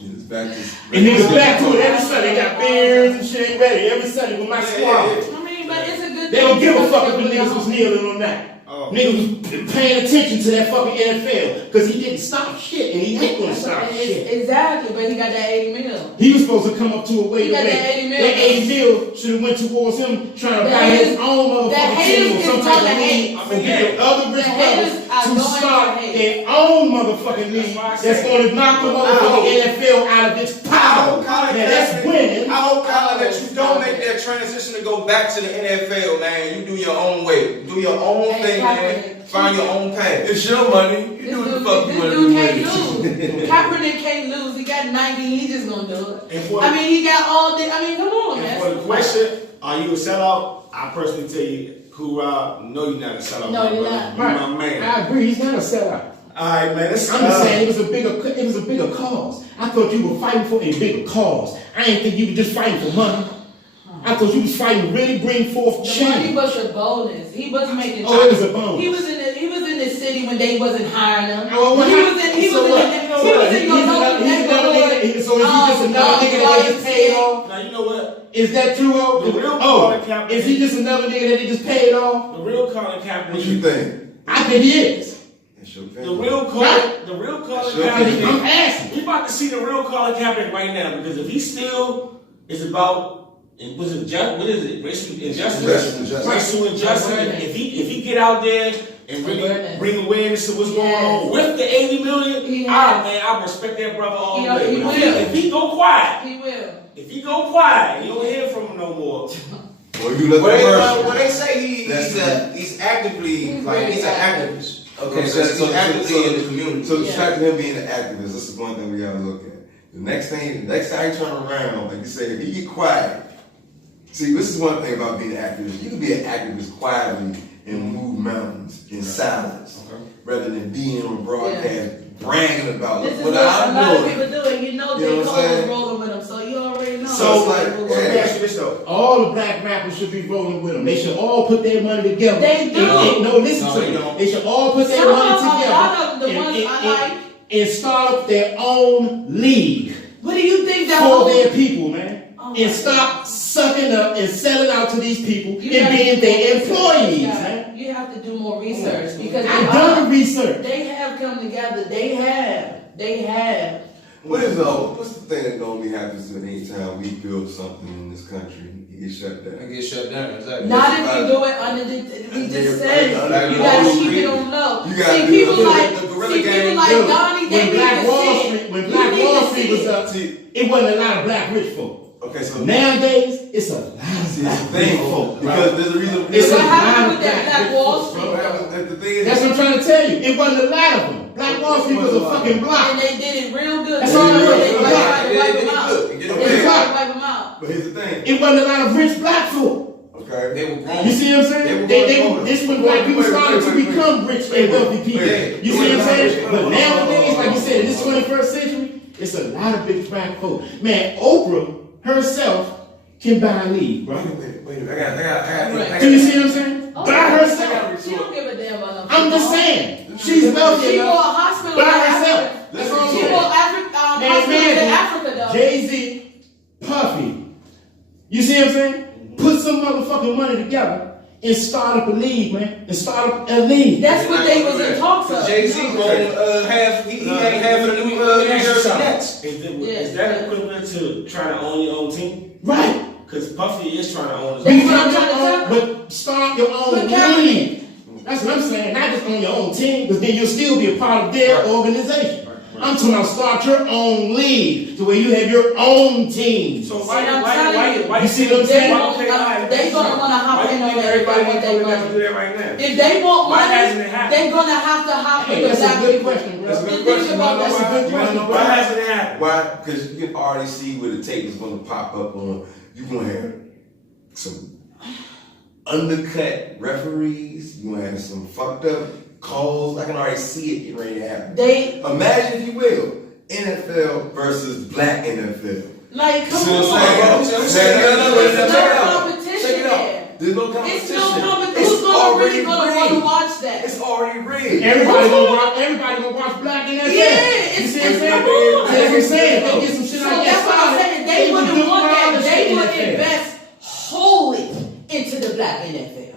It's back to. And niggas back to it every Sunday. They got beers and shit ready every Sunday with my squad. I mean, but it's a good They don't give a fuck if the thing. niggas was kneeling on that. Oh. Niggas was paying attention to that fucking NFL because he didn't stop shit and he ain't gonna stop shit. Exactly, but he got that 80 mil. He was supposed to come up to a way He to got make that 80 mil. that 80 mil should have went towards him trying to The buy his haters- own the motherfucking haters team or is some type gonna of league hate. and get the other rich The brothers haters are to going start to hate. their own motherfucking league why I that's say- going to knock the motherfucking NFL out of its power. Now that's winning. I hope, Colin, that you don't make that transition to go back to the NFL, man. You do your own way. Do your own Hey, thing, man. Kaepernick. Find your own path. It's your money. You do what the fuck you want to do can't with it. lose. Kaepernick can't lose. He got 90. He just gonna do it. And for, I mean, he got all the. I mean, come on, and for the man. question, are you a sellout? I personally tell you, Cool Rob, no, you're not a sellout. No, my you're brother. not. You're my man. I agree. He's not a sellout. All right, man. Let's, I'm just saying it was a bigger cause. I thought you were fighting for a bigger cause. I didn't think you were just fighting for money. I thought you was fighting to really bring forth The money change. was a bonus. He was making. Oh, it was a bonus. He was in the city when they wasn't hiring him. Oh, well, he was in. He so was what? in. So He what? was in your local He's another neighborhood. nigga. So is he just another nigga that they just paid off? Now, you know what? Is that true? The real Oh, Colin Kaepernick- is he just another nigga that they just paid off? The real Colin Kaepernick. What you think? I think he is. It's your The opinion. real Colin, Right. the real Colin Sure. I'm Kaepernick. asking. We about to see the real Colin Kaepernick right now because if he still is about, was it just, what is it? Racial injustice. Injustice. Racial injustice. Awareness. If he get out there and really Awareness. bring awareness to what's going Yes. on with the 80 million, He I respect that brother all the He- way. he But will. if he go quiet, He will. if he go quiet, you don't hear from him no more. Or you let Well, the they say That's he's actively He's like very he's an active. activist. Okay, so he's actively in the community. So the Yeah. fact of him being an activist, this is one thing we gotta look at. The next time you turn around, like you say, if he get quiet, see, this is one thing about being an activist. You can be an activist quietly and move mountains in silence, rather than being on broadcast bragging about This is what what a I'm lot of doing. people do, and you know You know J. what Cole I'm was saying? rolling with him, so you already know. So it's like, Let me ask you this though. All the black rappers should be rolling with him. They should all put their money together. They do. No, listen No, to they me. don't. They should all put their Some money of them, together. a lot of the and- ones and- I like. and start up their own league What do you think that for whole? their people, man. Oh my And stop sucking up and selling out to these people You and gotta being do their more research. employees, Yeah. man. You have to do more research because I've done the research. they have come together. They have. What's the thing that normally happens anytime we build something in this country? It gets shut down. It gets shut down. Exactly. Not if you do it under the. We just said it. Like, You gotta Wall keep Street. it on low. You gotta See, do people the like guerrilla see people game. like Dude, Donnie. They when need Black to Wall see Street, it. when You Black need Wall to Street see was it. up, See, it wasn't a lot of black rich folk. okay, so Nowadays, it's a lot of see, black it's the rich thing, folk. because there's a reason. It's What a happened lot with of that black Black Wall rich Street? What happens? The thing is, That's what I'm trying to tell you. It wasn't a lot of them. Black Wall Street was a fucking block. And they did it real good. That's all I know. They Yeah. tried to wipe them out. Good. They Get Yeah. tried to wipe them out. But here's the thing, It wasn't a lot of rich black folk. okay? They were grown. You see what I'm saying? This when black people started to become rich and wealthy people. You see what I'm saying? But nowadays, like you said, in this 21st century, it's a lot of big black folk. Man, Oprah herself can buy a league, bro. Wait a minute. I got. Do you see what I'm saying? Oh, by herself. She don't give a damn about no I'm just football. saying, she's wealthy She go a enough hospital by in herself. Africa. That's what I'm She go saying. hospital in Africa though. Jay-Z, Puffy. You see what I'm saying? Put some motherfucking money together and start up a league, man. And start up a league. That's what they was in talks of. Jay-Z owned half. He had half of the New Jersey Nets. Is that equivalent to trying to own your own team? Right. Because Puffy is trying to own his But, own That's what I'm trying to tell you. but start your own But Kevin- league. That's what I'm saying. Not just on your own team, because then you'll still be a part of their organization. I'm talking about start your own league to where you have your own team. So See, I'm telling you. You see what I'm saying? They gonna wanna hop in on everybody what they want. do that right now? If they want Why money, hasn't it happened? they gonna have to hop Hey, with the that's a black good people. question, bro. That's a good And question. think about That's a that. good question. Why hasn't it happened? Why? Because you can already see where the tape is going to pop up on. You're going to have some undercut referees. You're going to have some fucked up calls. I can already see it getting ready to happen. They Imagine, if you will, NFL versus black NFL. like come See what on. I'm saying, bro? There's Check it no out. competition Check it out. there. There's no It's competition. no competition. It's Who's gonna already really gonna want to rigged. watch that? It's already rigged. Everybody gonna watch black NFL. Yeah, You it's see what I'm saying? come on. That's what I'm saying. They get some shit So like that's what I'm that. saying. They would wouldn't do want all that. the They shit in would NFL. invest wholly into the black NFL.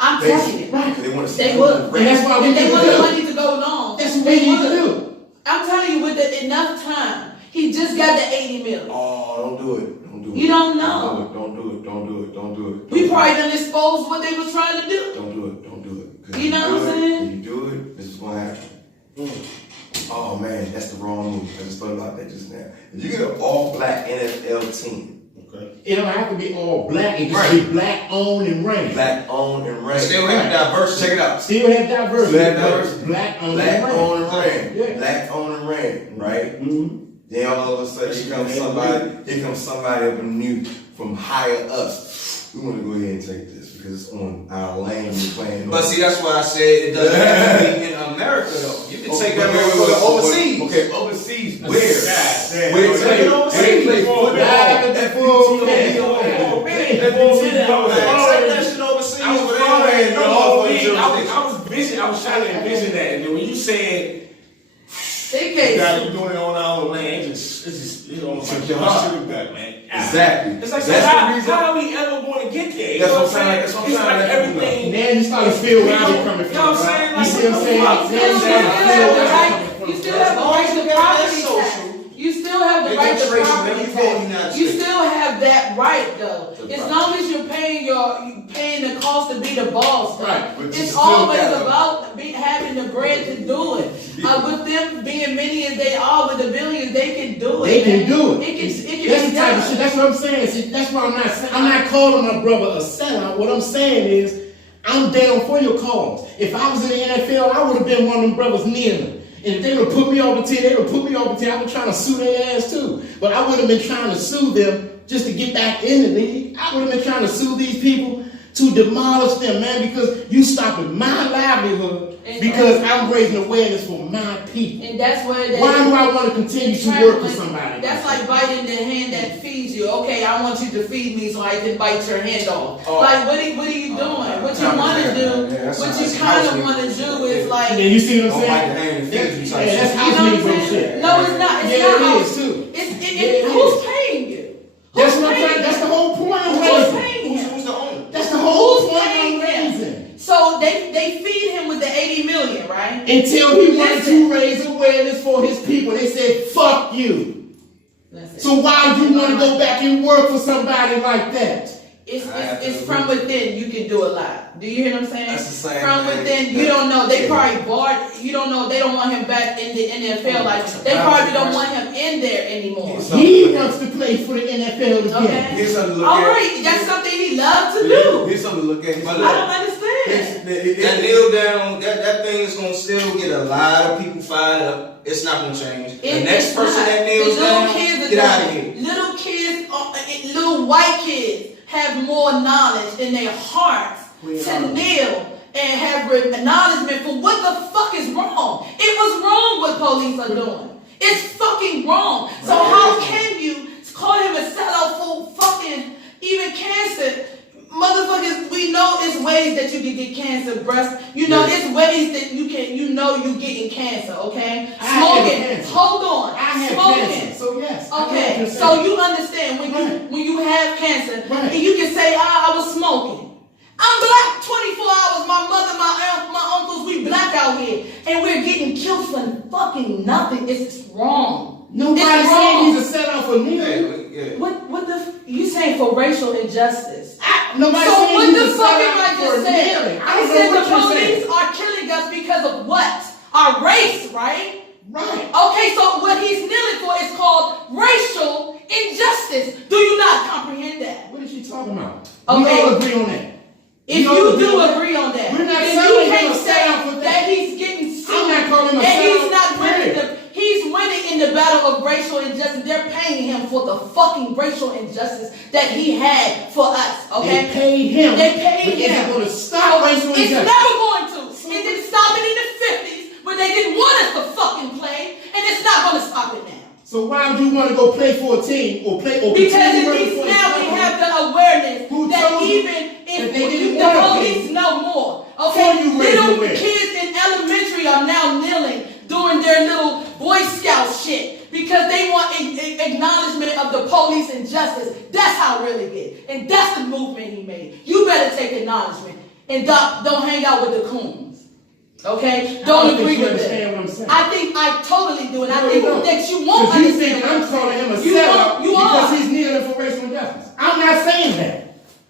I'm telling you. Right. They want to see They would. And that's why we And they need to want the do. money to go long. That's what we need to do. I'm telling you, with enough time, he just got the 80 million. Oh, don't do it. Don't do it. You don't know. Don't do it. Don't do it. Don't do it. We probably done exposed what they was trying to do. Don't do it. Don't do it. 'Cause You know if what I'm do it, saying? If you do it, this is gonna happen. Oh man, that's the wrong move. I just thought about that just now. If you get an all-black NFL team, It don't have to be all black. It Right. can be black owned and ran. black owned and ran. Still have diversity. Check it out. Still have diversity. Still have but diversity. Black owned Black and ran. owned and ran. Yeah. Black owned and ran. Right. Mm-hmm. Then all of a sudden, here comes somebody. Here comes somebody up new from higher ups. We want to go ahead and take this because it's on our lane. We're playing. But see, that's what I said. It doesn't have to be in America though. You can take that motherfucker overseas. Okay, overseas. Where? God, Where? take it overseas. Where? Play football. I was busy. I was trying to envision that, and then when you said They can't. that we're doing it on our own land, it's almost like your heart back, man. Exactly. It's like, That's how, the reason. how are we ever going to get there? You That's know what I'm saying. It's That's what I'm like saying. everything. Then you start to feel where I'm coming You know what I'm from. saying? You Like, see what I'm saying? what the Then you fuck? start to feel where I'm coming from. You still have the right to property tax. You still have the They right get to traced property when you go in the tax. United You States. still have that right though. As long as you're paying the cost to be the boss. though. Right, but you It's still always gotta- about having the bread to do it. With them being many as they are, with the billions, they can do it. They can man. do it. It can That's be the type of done. shit. That's what I'm saying. See, that's why I'm not calling my brother a sellout. What I'm saying is, I'm down for your cause. If I was in the NFL, I would have been one of them brothers kneeling. And if they would have put me on the team, they would have put me on the team. I was trying to sue their ass too. But I would have been trying to sue them just to get back in the league. I would have been trying to sue these people to demolish them, man, because you stopping my livelihood because I'm raising awareness for my people. And that's where they. Why do I want to continue to work for somebody? That's like biting the hand that feeds you. Okay, I want you to feed me so I can bite your hand off. Oh. Like, what are you doing? What you want to do, what you kind of want to do is like, Yeah, you see what I'm Don't bite saying? the hand and feed you Yeah, type that's shit. house you know what I'm Negro saying? shit. No, it's not. It's Yeah, not. it house- is too. It's Yeah, it who's is. paying you? That's Who's what I'm paying saying. That's the you? whole point I'm Who's raising. paying him? Who's the owner? That's the whole Who's point paying I'm him? raising. So they feed him with the 80 million, right? Until he wanted Listen. to raise awareness for his people. They said, fuck you. Listen. So why do you want to go back and work for somebody like that? It's from within. You can do a lot. Do you hear what I'm saying? That's the same From thing. within, you don't know. They probably barred. You don't know. They don't want him back in the NFL. Like they probably don't want him in there anymore. He wants to play for the NFL again. Okay. Here's something to look All at. right, that's something he loves to do. Here's something to look at. But I don't understand. That kneel down, that thing is gonna still get a lot of people fired up. It's not gonna change. The next person that kneels down, get out of here. Little kids, little white kids have more knowledge in their hearts to kneel and have acknowledgement for what the fuck is wrong. It was wrong what police are doing. It's fucking wrong. So how can you call him a sellout for fucking even cancer? Motherfuckers, we know it's it's ways that you can get cancer, breast. You know, it's ways that you can, you getting cancer, okay? I have Smoking, cancer. hold on. I have Smoking. cancer, so yes. I know what Okay, you're so saying. you understand when you have cancer, Right. and you can say, I was smoking. I'm black 24 hours. My mother, my aunt, my uncles, we black out here, and we're getting killed for fucking nothing. It's wrong. Nobody's It's saying wrong. he's a setup for me. Yeah. What you saying for racial injustice? Nobody's So saying what he's the a fuck am setup I for just saying? kneeling. I I said don't know the what you're saying. police are killing us because of what? Our race, right? Right. Okay, so what he's kneeling for is called racial injustice. Do you not comprehend that? What is she talking about? Okay. We all agree on that. If We all you agree do on that. agree on that, We're not then saying you he's can't a say setup for that that. he's getting sued I'm not calling him a and he's setup, not winning. period. He's winning in the battle of racial injustice. They're paying him for the fucking racial injustice that he had for us. Okay, They paid him. They paid but him. Is it going to stop racial It's injustice? never going to. It didn't stop it in the 50s when they didn't want us to fucking play, and it's not going to stop it now. So why would you want to go play for a team or play or Because continue at working least for a now we company? have the awareness Who that told you even that if they didn't the wanna police be? know more, Before okay, you raise little awareness. kids in elementary are now kneeling doing their little Boy Scout shit because they want acknowledgement of the police and justice. That's how it really get, and that's the movement he made. You better take acknowledgement and don't hang out with the coons. Okay, don't agree with understand what I'm it. saying. I think I totally do, and I No, think you don't. that you won't Because you understand. think I'm calling him a You setup won't- you because are. he's kneeling for racial injustice. I'm not saying that.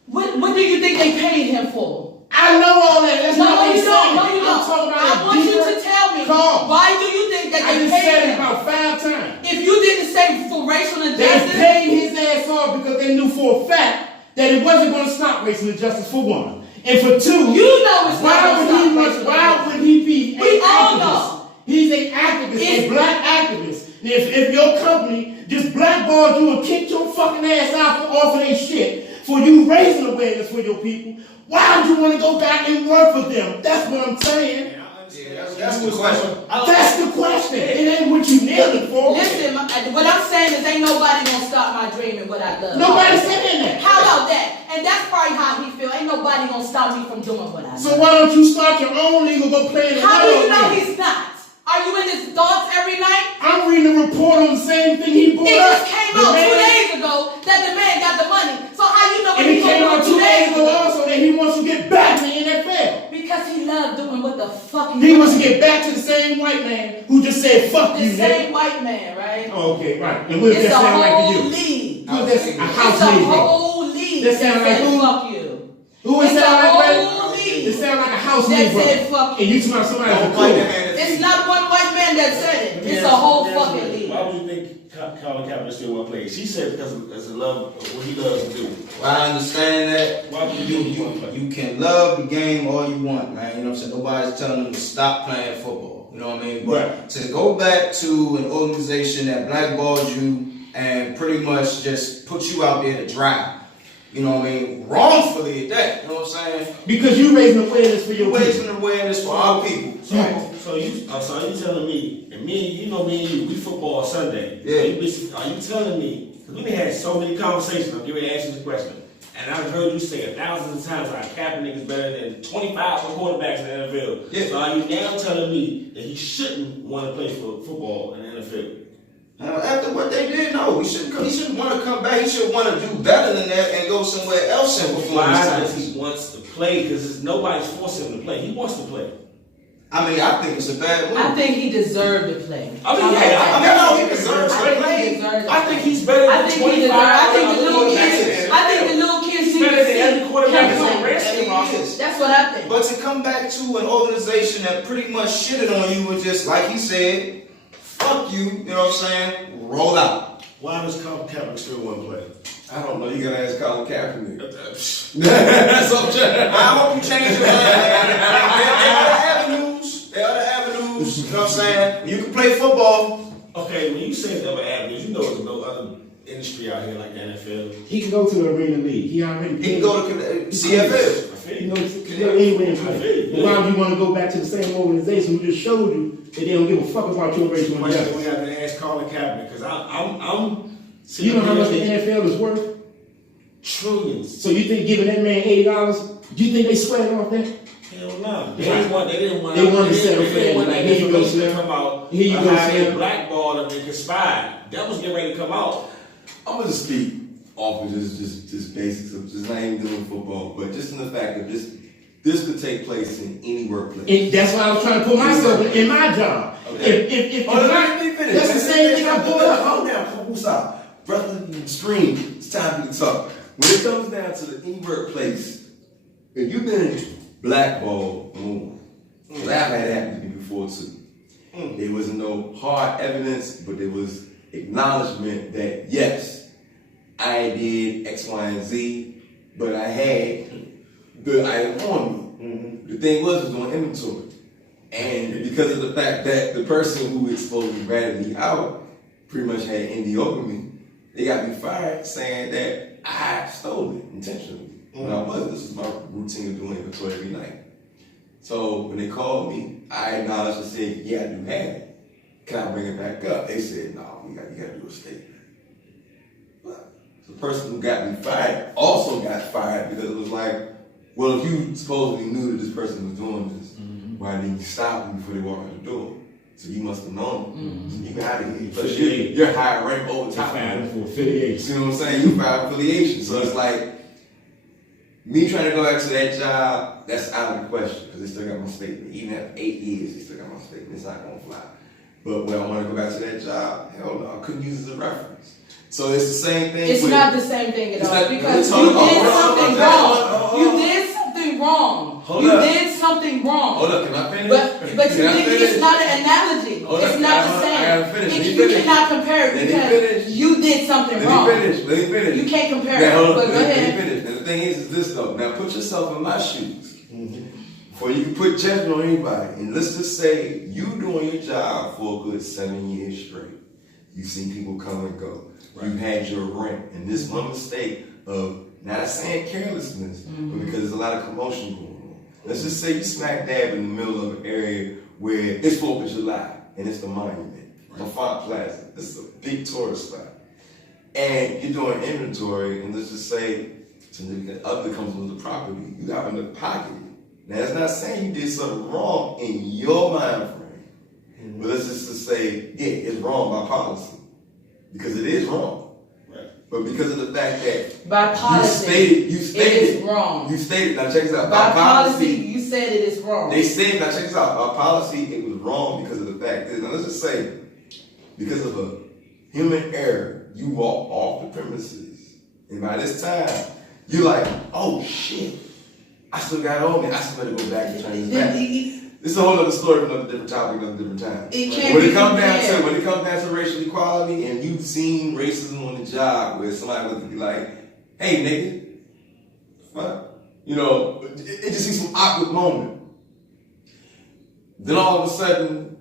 What do you think they paid him for? I know all that. That's not what I'm you don't. saying. No, you I'm don't. talking about I a want you deeper to tell me cause. why do you think that I they just paid said it him? about 5 times. If you didn't say for racial They injustice, paid his ass off because they knew for a fact that it wasn't going to stop racial injustice for one. And for two, you know it's not why gonna would he stop want, racial why injustice. would he be We an all activist? know. He's an activist, It's- a black activist. And if your company just blackballed you and kicked your fucking ass out off of their shit for you raising awareness for your people, why would you want to go back and work for them? That's what I'm saying. Yeah, that's the question. That's the question. It ain't what you kneeling for. Listen, what I'm saying is ain't nobody gonna stop my dream and what I love. Nobody's saying that. How about that? And that's probably how he feel. Ain't nobody gonna stop me from doing what I love. So why don't you start your own league or go play in How do you know league? he's not? Are you in his thoughts every night? I'm reading a report on the same thing he brought It up. just came The out 2 man- days ago that the man got the money. So how you know And what it he's came doing out 2 days ago also that he wants to get back to the NFL. Because he loved doing what the fuck He wants to get back to the same white man who just said, fuck the you, same nigga. white man, right? Oh, okay, right. And what does It's that a sound like to whole you? league. Who does a It's house a league? whole league That sound like said who? fuck you. Who it It's a sound like, whole right? league It sound like a house that league, bro. said fuck And you. you talking about somebody Don't who's fight cool. that man. It's not one white man that said it. It's a whole fucking league. Why would you think Colin Kaepernick still want to play? She said because of love of what he loves to do. Well, I understand that. Why would you do what you want to play? You can love the game all you want, man. You know what I'm saying? Nobody's telling them to stop playing football. You know what I mean? But Right. to go back to an organization that blackballed you and pretty much just put you out there to dry. You know what I mean? Wrongfully at that. You know what I'm saying? Because you raising awareness for your people. Raising awareness for our people. So you telling me, and me, you know me and you, we football Sunday. Yeah. Are you telling me, because we done had so many conversations, I'm getting ready to ask you this question, and I've heard you say it thousands of times, like Kaepernick is better than 25 quarterbacks in the NFL. Yeah. So are you now telling me that he shouldn't want to play for football in the NFL? After what they did, no. He shouldn't want to come back. He should want to do better than that and go somewhere else and perform Why his does talents. he wants to play? Because nobody's forcing him to play. He wants to play. I mean, I think it's a bad move. I think he deserved to play. I mean, yeah, I mean, no, he deserves I to think he play. deserved to I think play. he's better I than think 25. he deserved. I think the little That's kids. it. I think the little kids He's better than every quarterback can on the play. Redskins roster. That's what I think. But to come back to an organization that pretty much shitted on you and just, like he said, fuck you, you know what I'm saying? Roll out. Why does Colin Kaepernick still want to play? I don't know. You gotta ask Colin Kaepernick. That's what I'm saying. I hope you change your mind. There are other avenues. There are other avenues, you know what I'm saying? You can play football. Okay, when you say other avenues, you know there's no other industry out here like the NFL. He can go to the arena league. He already He can go to CFL. I feel He you. can go anywhere and I play. feel you. But why would you want to go back to the same organization who just showed you that they don't give a fuck about your racial Question we injustice? have to ask Colin Kaepernick because I'm You know how much the here- NFL is worth? trillions. So you think giving that man $80 Do you think they sweated off that? Hell no. They didn't want They wanted to settle for that, like, like, here you go, information to Slim. come out. Here you go, how they Slim. blackballed them and conspired. That was getting ready to come out. I'm gonna just speak off of just basics of just not even doing football, but just in the fact that this could take place in any workplace. And that's why I was trying to put myself in my job. Okay. If Let me finish. that's the same thing I pulled up. Calm down, stop. Brother, scream. It's time for you to talk. When it comes down to any workplace, if you've been blackballed, I've had it happen to me before too. There wasn't no hard evidence, but there was acknowledgement that yes, I did X, Y, and Z, but I had the item on me. The thing was doing inventory. And because of the fact that the person who was supposed to be ratted me out pretty much had ND over me, they got me fired saying that I stole it intentionally. When I wasn't. This was my routine of doing inventory every night. So when they called me, I acknowledged and said, yeah, I do have it. Can I bring it back up? They said, no, you gotta do a statement. But the person who got me fired also got fired because it was like, well, if you supposedly knew that this person was doing this, why didn't you stop them before they walked out the door? So you must have known. So you got out of here. Plus you're higher rank over top. For affiliation. See what I'm saying? You filed affiliation. So it's like, me trying to go back to that job, that's out of the question because they still got my statement. Even after 8 years, they still got my statement. It's not going to fly. But when I want to go back to that job, hell no, I couldn't use it as a reference. So it's the same thing. It's not the same thing at all because you you did something wrong. You did something wrong. Hold you up. did something wrong. Hold up, can I finish? But you Can I think finish? it's not an analogy. Hold It's up, not I the gotta finish. same. Let me You finish. cannot compare it Let me because finish. you did something Let wrong. me finish. You can't compare Now, it. hold But up, go let ahead. me finish. And the thing is this though. Now put yourself in my shoes. Before you can put judgment on anybody. And let's just say you doing your job for a good 7 years straight. You've seen people come and go. You've had your rent. And this one mistake of not saying carelessness, but because there's a lot of commotion going on. Let's just say you smack dab in the middle of an area where it's 4th of July and it's the monument, the Font Plaza. This is a big tourist spot. And you're doing inventory, and let's just say significant other comes with the property. You happen to pocket it. Now, that's not saying you did something wrong in your mind frame. But let's just say, yeah, it's wrong by policy. Because it is wrong. But because of the fact that By policy, you it stated, is wrong. You stated, now check this out. By policy, you said it is wrong. They said, now check this out. By policy, it was wrong because of the fact that, now let's just say, because of a human error, you walk off the premises. And by this time, you're like, oh shit, I still got on me. I still better go back and turn this back. This is a whole other story for another different topic, another different time. It can't when be it comes compared. when it comes down to racial equality, and you've seen racism on the job where somebody would be like, "Hey, nigga," what? You know, it just seems some awkward moment. Then all of a sudden,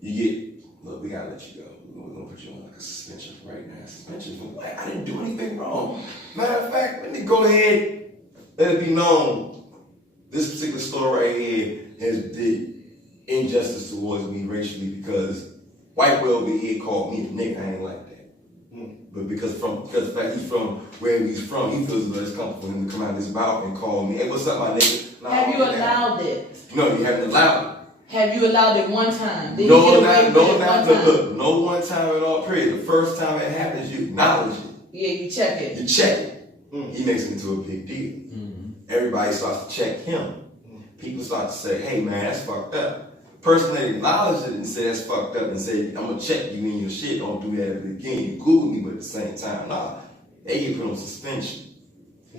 you get, look, we gotta let you go. We're gonna put you on like a suspension right now. Suspension for what? I didn't do anything wrong. Matter of fact, let me go ahead, let it be known. This particular store right here has did injustice towards me racially because white boy over here called me a nigga. I ain't like that. But because of the fact he's from where he's from, he feels that it's comfortable for him to come out of his mouth and call me, hey, what's up, my nigga? Nah, Have you allowed it? No, you haven't allowed it. Have you allowed it one time? Did No, you get away with it one time? look, no one time at all, period. The first time it happens, you acknowledge it. Yeah, you check it. You check it. He makes it into a big deal. Everybody starts to check him. People start to say, hey man, that's fucked up. The person that acknowledged it and said that's fucked up and said, I'm gonna check you in your shit, don't do that ever again. You Google me, but at the same time, nah, they get put on suspension.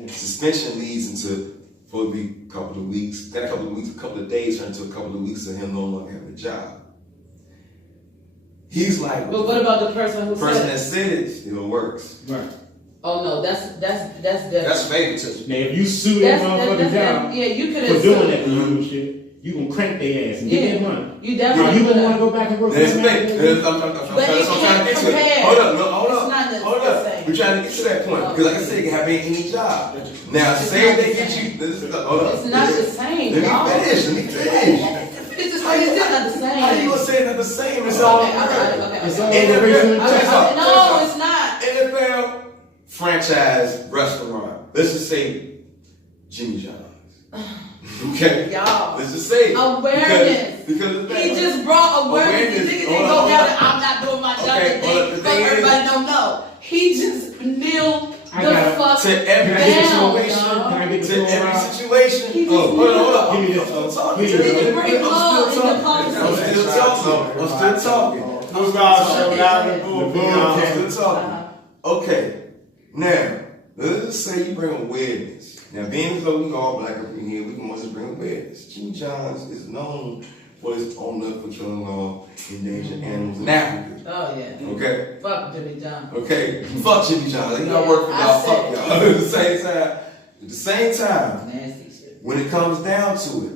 Suspension leads into, for a couple of weeks, then a couple of days turn into a couple of weeks of him no longer having a job. He's like, But what about the person who the person said that it? said it still works. Right. Oh no, that's different. That's favoritism. Now, if you sue that motherfucking job yeah, you could for have doing that illegal shit, you gonna crank their ass and get that money. You Now, definitely you could gonna want to have. go back and work for That's that fake. man? But it can't compare. Hold up, no, hold It's up. not the Hold up. same. We're trying to get to that point. Because like I said, it can happen in any job. Now, It's say not they the get same. you. Hold up. It's not the same, Let y'all. me finish. It's just like it's not the same. How you gonna say it's not the same? It's all Okay. It's all NFL, racial check this out. No, it's not. NFL franchise restaurant. Let's just say Jimmy John's. Okay? Y'all. Let's just say it. Awareness. Because the He thing, just brought awareness. Awareness. Nigga didn't Hold go on, down hold and I'm not doing my job Okay, today, but the but thing is- everybody don't know. He just kneeled I the gotta- fuck to every down, situation, dog. Can I get the to floor every out? situation. He just Hold on. Give me this. I'm still talking. Give He me this. didn't break law in the I'm policy. still talking. I'm still talking. Football showed out in the bullpen. I'm still talking. Okay, now, let's just say you bring awareness. Now, being as though we all black up in here, we can just bring awareness. Jimmy John's is known for his own love for killing all endangered animals in Africa. Oh yeah. Okay? Fuck Jimmy John. Okay? Fuck Jimmy John's. They Yeah, not work for I y'all. said Fuck it. y'all. At the same time, Nasty shit. when it comes down to it,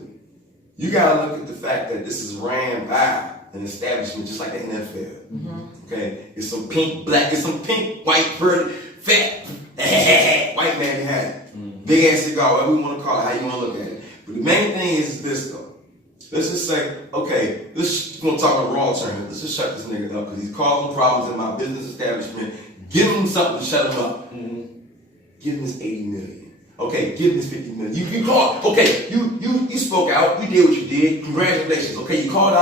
you gotta look at the fact that this is ran by an establishment just like the NFL. Okay, it's some pink, black, it's some pink, white, bird, fat, white man behind it. Big ass cigar, whatever we want to call it, how you want to look at it. But the main thing is this though. Let's just say, okay, we're gonna talk in raw terms. Let's just shut this nigga up because he's causing problems in my business establishment. Give him something to shut him up. Give him this 80 million. Okay, give him this 50 million. You called, okay, you spoke out, you did what you did. Congratulations. Okay, you called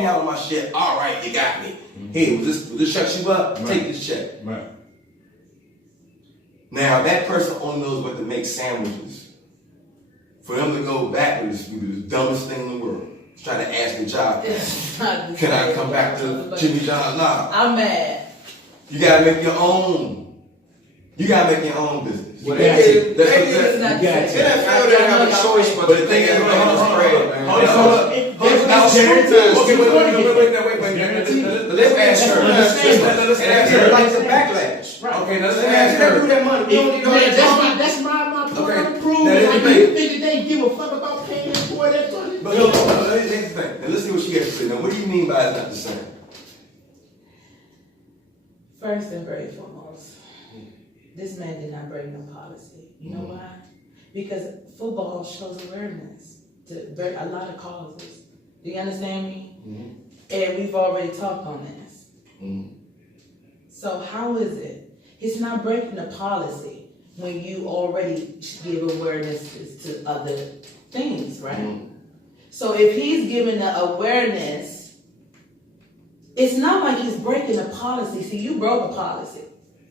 me out on my shit. All right, you got me. Hey, will this shut you up? Right. Take this check. Right. Now that person only knows what to make sandwiches. For them to go backwards would be the dumbest thing in the world. Try to ask a job. It's not the Can I same. come back to Jimmy John? Nah. I'm mad. You gotta make your own. You gotta make your own business. Well, Yeah. they That's did. It's not the got same. it. NFL didn't have a choice but But to the thing think is, it hold on, spread, man. hold on. Now, guaranteed. okay, wait. Let's ask her. Let's ask her. Like the backlash. Right. Okay, let's Let's ask ask her. her. that money. We don't need all that talking. That's my point Okay. to prove. Now, this Like, is you the think that they give a fuck about paying for that money? But look, here's the thing. Now let's see what she has to say. Now, what do you mean by it's not the same? First and very foremost, this man did not break no policy. You know why? Because football shows awareness to a lot of causes. Do you understand me? And we've already talked on this. So how is it? It's not breaking a policy when you already give awareness to other things, right? So if he's giving the awareness, it's not like he's breaking a policy. See, you broke a policy.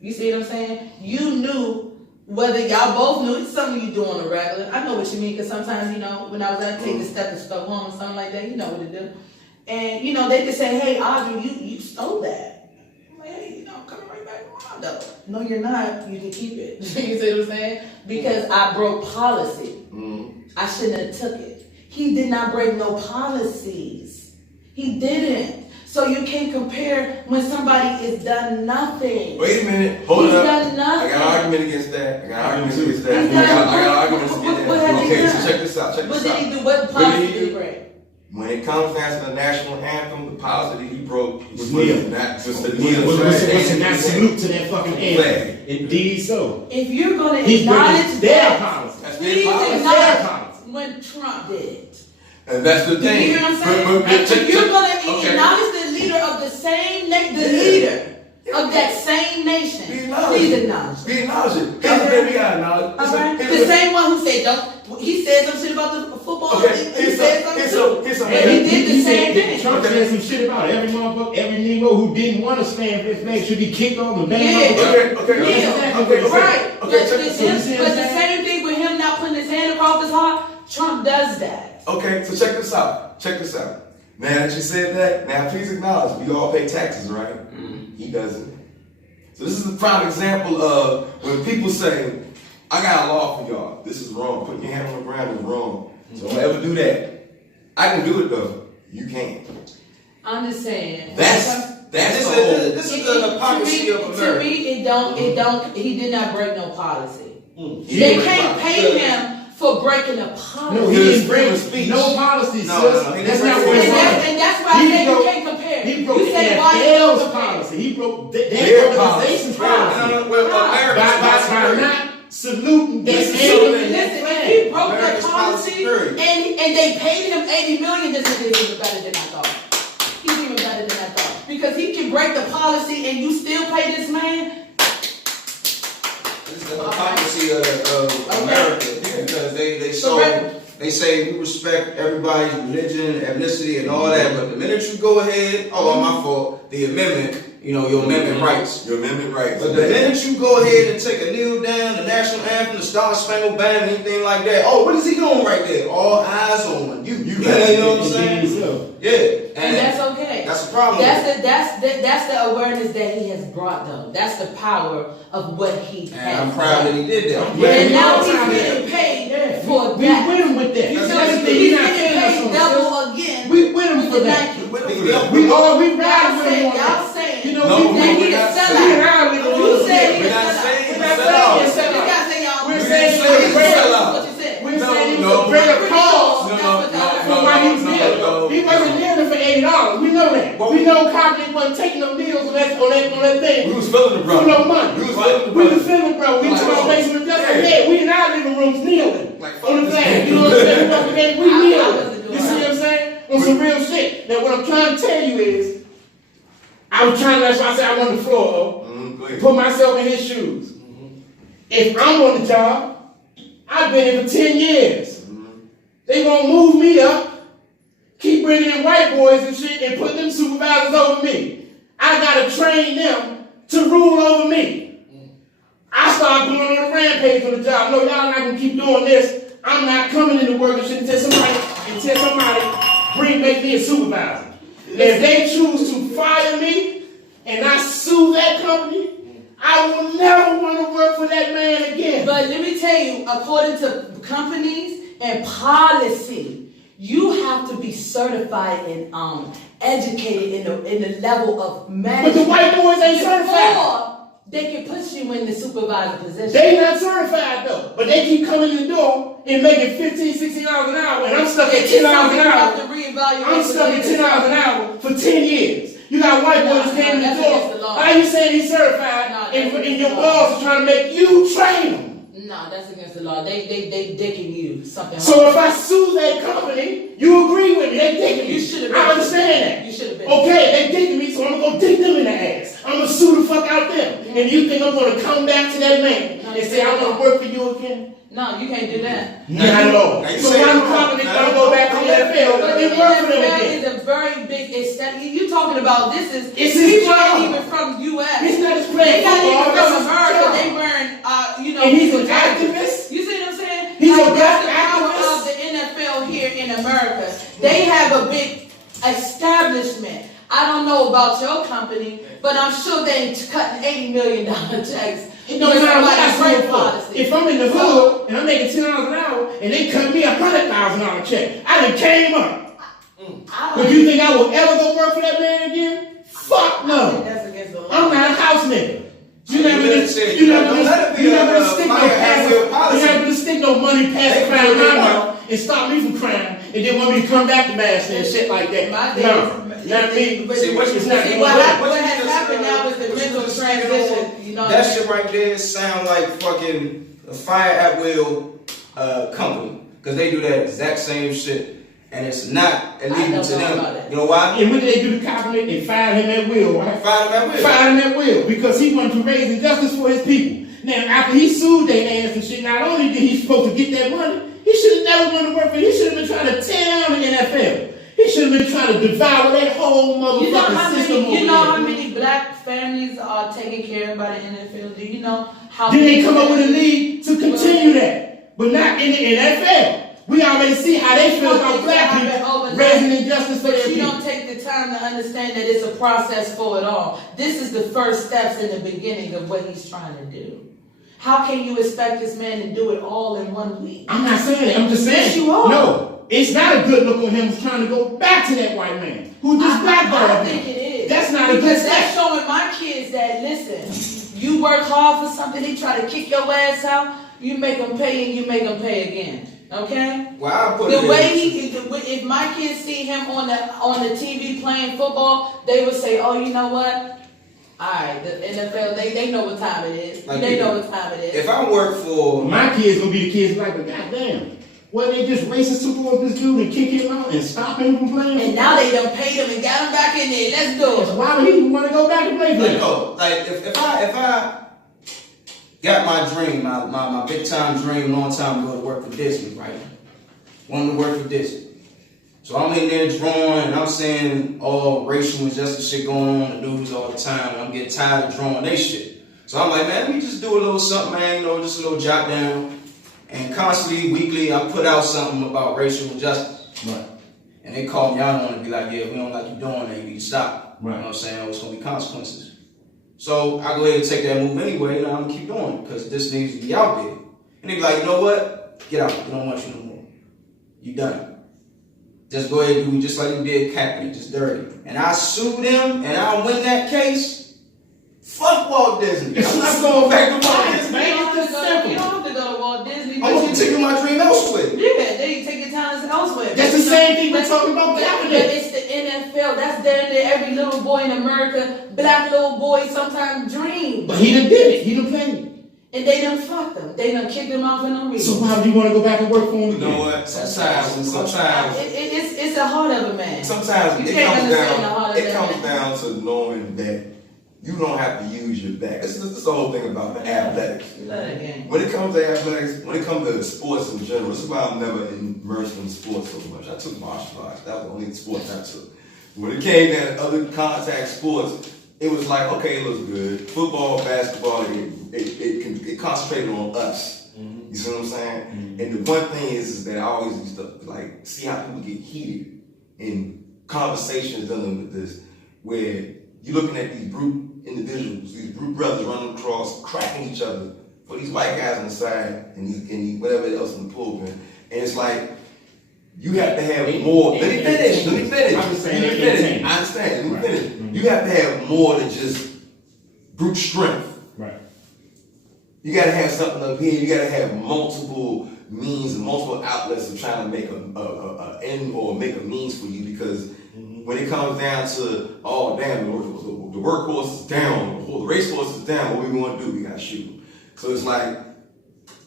You see what I'm saying? You knew, whether y'all both knew, it's something you do on a regular. I know what you mean, because sometimes, you know, when I was out taking the stethoscope home or something like that, you know what to do. And, you know, they could say, hey, Audrey, you stole that. I'm like, hey, you know, I'm coming right back around though. No, you're not. You can keep it. You see what I'm saying? Because I broke policy. I shouldn't have took it. He did not break no policies. He didn't. So you can't compare when somebody has done nothing. Wait a minute. Hold He's up. done nothing. I got an argument against that. He's done- I got arguments what against has that. he Okay, done? so check this out. What did he do? What policy did he break? When it comes down to the national anthem, the policy that he broke Was kneel. not just the Was kneel. not salute to that fucking anthem. Indeed so. If you're gonna He's acknowledge breaking their that, policy. That's please their policy. Their acknowledge policy. when Trump did it. And that's the You thing. hear what I'm saying? If you're gonna acknowledge the leader of the same leader of that same nation, Be acknowledged. please acknowledge it. We acknowledge it. Here's the thing we gotta acknowledge. All right? The same one who said don't. He said some shit about the football. Okay, He here's said some- something here's too. some- And he did the same said- thing. Trump said some shit about every motherfucker, every Negro who didn't want to stand for his flag should be kicked off the band. Yeah. Okay. Right. Okay, But check the this out. but the same thing with him not putting his hand across his heart, Trump does that. Okay, so check this out. Check this out. Now that you said that, now please acknowledge we all pay taxes, right? He doesn't. So this is a prime example of when people say, I got a law for y'all. This is wrong. Putting your hand on the ground is wrong. So don't ever do that. I can do it though. You can't. I'm just saying. That's This the whole. is the hypocrisy of To America. me, it don't, he did not break no policy. He They didn't can't break pay him for breaking a policy. No, he His didn't break speech. no policy, No, sis. no, he That's didn't not break what his it's speech. saying. And that's why I He say you broke- can't compare. He broke You the say why you NFL's don't compare. policy. He broke Their their organization's policy. policy. Well, Right. America's By policy. not saluting that This is anthem something- and that Listen, flag. if he broke America's the policy, policy period. and they paid him $80 million, this is even better than I thought. He's even better than I thought. Because he can break the policy and you still pay this man. This is the hypocrisy of America because they So sold right- they say we respect everybody's religion, ethnicity, and all that, but the minute you go ahead, my fault, the amendment, your amendment rights. Your amendment rights. But the minute you go ahead and take a kneel down, the national anthem, the Star Spangled Banner, anything like that, what is he doing right there? All eyes on you. You know what I'm saying? Yeah. And that's okay. That's a problem. That's the awareness that he has brought them. That's the power of what he has. And I'm proud that he did that. And now he's getting paid for We that. win him with that. You That's know, the thing. he's He's not getting killing us paid on double this. again. We win him for with the that. Nike. We ride Y'all with him on saying, that. y'all saying, You know, No, we that he we're a not sellout. we You said he We're a not sellout. saying We're he's not a saying sellout. he's a You sellout. guys say y'all. We're We saying didn't say he's a he's a sellout. What you said. We're No, saying he was no. a greater cause No, for why he was kneeling. no. He wasn't kneeling for $80. We know that. Well, we know Kaepernick wasn't taking no deals on that thing. We was feeling the For brother. no money. We was feeling the We was brother. feeling, bro. We Like, took our basement and just like, yeah. yeah, we in our living rooms kneeling. Like, On the fuck flag. this. You know what I'm saying? We I kneeling. wasn't doing You see that. what I'm saying? On some real shit. Now, what I'm trying to tell you is, I was trying to, that's why I said I on the floor, Go ahead. put myself in his shoes. If I'm on the job, I've been here for 10 years. They gonna move me up, keep bringing in white boys and shit, and put them supervisors over me. I gotta train them to rule over me. I start going on a rampage on the job. No, y'all not gonna keep doing this. I'm not coming into work and shit until somebody make me a supervisor. And if they choose to fire me and I sue that company, I will never want to work for that man again. But let me tell you, according to companies and policy, you have to be certified and educated in the level of But management. the white boys ain't certified. Before they can put you in the supervisor position. They not certified though, but they keep coming in the door and making $15, $16 an hour, and I'm stuck at $10 an hour. I'm stuck at $10 an hour for 10 years. You got white boys came in that's the against the door. law. How you saying he's certified No, that's and against your the law. boss is trying to make you train him? No, that's against the law. They dicking you something. So if I sue that company, you agree with me? They dicking me. You should have been. I understand that. You should have been. Okay, they dicking me, so I'm gonna dick them in the ass. I'm gonna sue the fuck out them. And you think I'm gonna come back to that man No, and say I wanna work for you again? No, you can't do that. Not at all. Now you So say- why the company gonna go back to the NFL But and the work for them NFL again? is a very big extent. You talking about this is It's his people job. ain't even from U.S. He's not just They playing not football. even That's from his America. job. They wearing, And he's an activist. You see what I'm saying? He's a that's black the power activist. of the NFL here in America. They have a big establishment. I don't know about your company, but I'm sure they ain't cutting $80 million checks. It don't matter what I Somebody's sue for. policy. If I'm in the hood and I'm making $10 an hour and they cut me $100,000 check, I done came up. But you think I will ever go work for that man again? Fuck no. That's against the law. I'm not a house nigga. You never You gonna said stick you don't let it be a stick no fire at will policy. You never gonna stick no money past They the crime in can do my it. mouth and stop me from crime and then want me to come back to Master and shit like that. My No, days- not me. But See, what you- It's not see, gonna what, work. what you has just, happened now is the what you mental just transition. You know That what I mean? shit right there sound like fucking a fire at will company. Because they do that exact same shit. And it's not illegal don't to know about them. that. You know why? And what did they do to Kaepernick? They fired him at will, right? Fire them at will. Fired him at will because he wanted to raise injustice for his people. Now, after he sued their ass and shit, not only did he supposed to get that money, he should have never wanted to work for it. He should have been trying to tear down the NFL. He should have been trying to devour that whole motherfucking system over You know how there. many black families are taken care of by the NFL? Do you know how Then many they come up with a league to continue that, but not in the NFL. We already see how they feel about black people raising injustice for their But you people. don't take the time to understand that it's a process for it all. This is the first steps in the beginning of what he's trying to do. How can you expect this man to do it all in 1 week? I'm not saying that. I'm just saying. Yes, you are. No, it's not a good look on him trying to go back to that white man who just blackballed I him. think it is. That's not a good Because step. that's showing my kids that, listen, you work hard for something, they try to kick your ass out, you make them pay and you make them pay again. Okay? Well, I put The it way in. if my kids see him on the TV playing football, they would say, oh, you know what? Alright, the NFL, they know what time it is. Like They you- know what time it is. If I work for My kids gonna be the kids like, but goddamn, well they just racist towards this dude and kick him out and stop him from playing. And now they done paid him and got him back in there. Let's do it. Why would he even want to go back and play for like, them? no, like if I got my dream, my big time dream, long time ago to work for Disney, right? wanted to work for Disney. So I'm in there drawing, and I'm seeing all racial injustice shit going on in the news all the time, and I'm getting tired of drawing they shit. So I'm like, man, let me just do a little something, man, you know, just a little jot down. And constantly, weekly, I put out something about racial injustice. Right. And they call me out on it and be like, yeah, we don't like you doing that, you need to stop. Right. You know what I'm saying? It's gonna be consequences. So I go ahead and take that move anyway, and I'm gonna keep doing it, because this needs to be out there. And they be like, you know what? Get out, we don't want you no more. You done. Just go ahead and do just like you did Kaepernick, just dirty. And I sue them, and I win that case. Fuck Walt Disney. I'm not going back to Walt Disney. You don't have to go to Walt Disney. I'm gonna continue my dream elsewhere. Yeah, they take your talents elsewhere. That's the same thing we're talking about But Kaepernick. it's the NFL. That's down there. Every little boy in America, black little boy, sometimes dream. But he done did it. He done played. And they done fucked them. They done kicked them off in no reason. So why would you want to go back and work for him You again? know what? Sometimes It's the heart of a man. Sometimes You it can't comes understand the heart down. of It that comes man. down to knowing that you don't have to use your back. This is the whole thing about the athletics. Love that game. When it comes to athletics, when it comes to sports in general, this is why I'm never immersed in sports so much. I took martial arts. That was the only sport I took. When it came down to other contact sports, it was like, okay, it looks good. Football, basketball, it concentrated on us. Mm-hmm. You see what I'm saying? And the one thing is that I always used to like see how people get heated in conversations dealing with this, where you're looking at these brute individuals, these brute brothers running across, cracking each other for these white guys on the side and these whatever else in the pulpit. And it's like, you have to have more. Let me finish. I'm just saying entertainment. I understand. Let me Right. finish. Mm-hmm. You have to have more than just brute strength. Right. You gotta have something up here. You gotta have multiple means and multiple outlets of trying to make a end or make a means for you. Because when it comes down to, oh damn, the workhorse is down, or the racehorse is down, what we gonna do? We gotta shoot him. So it's like,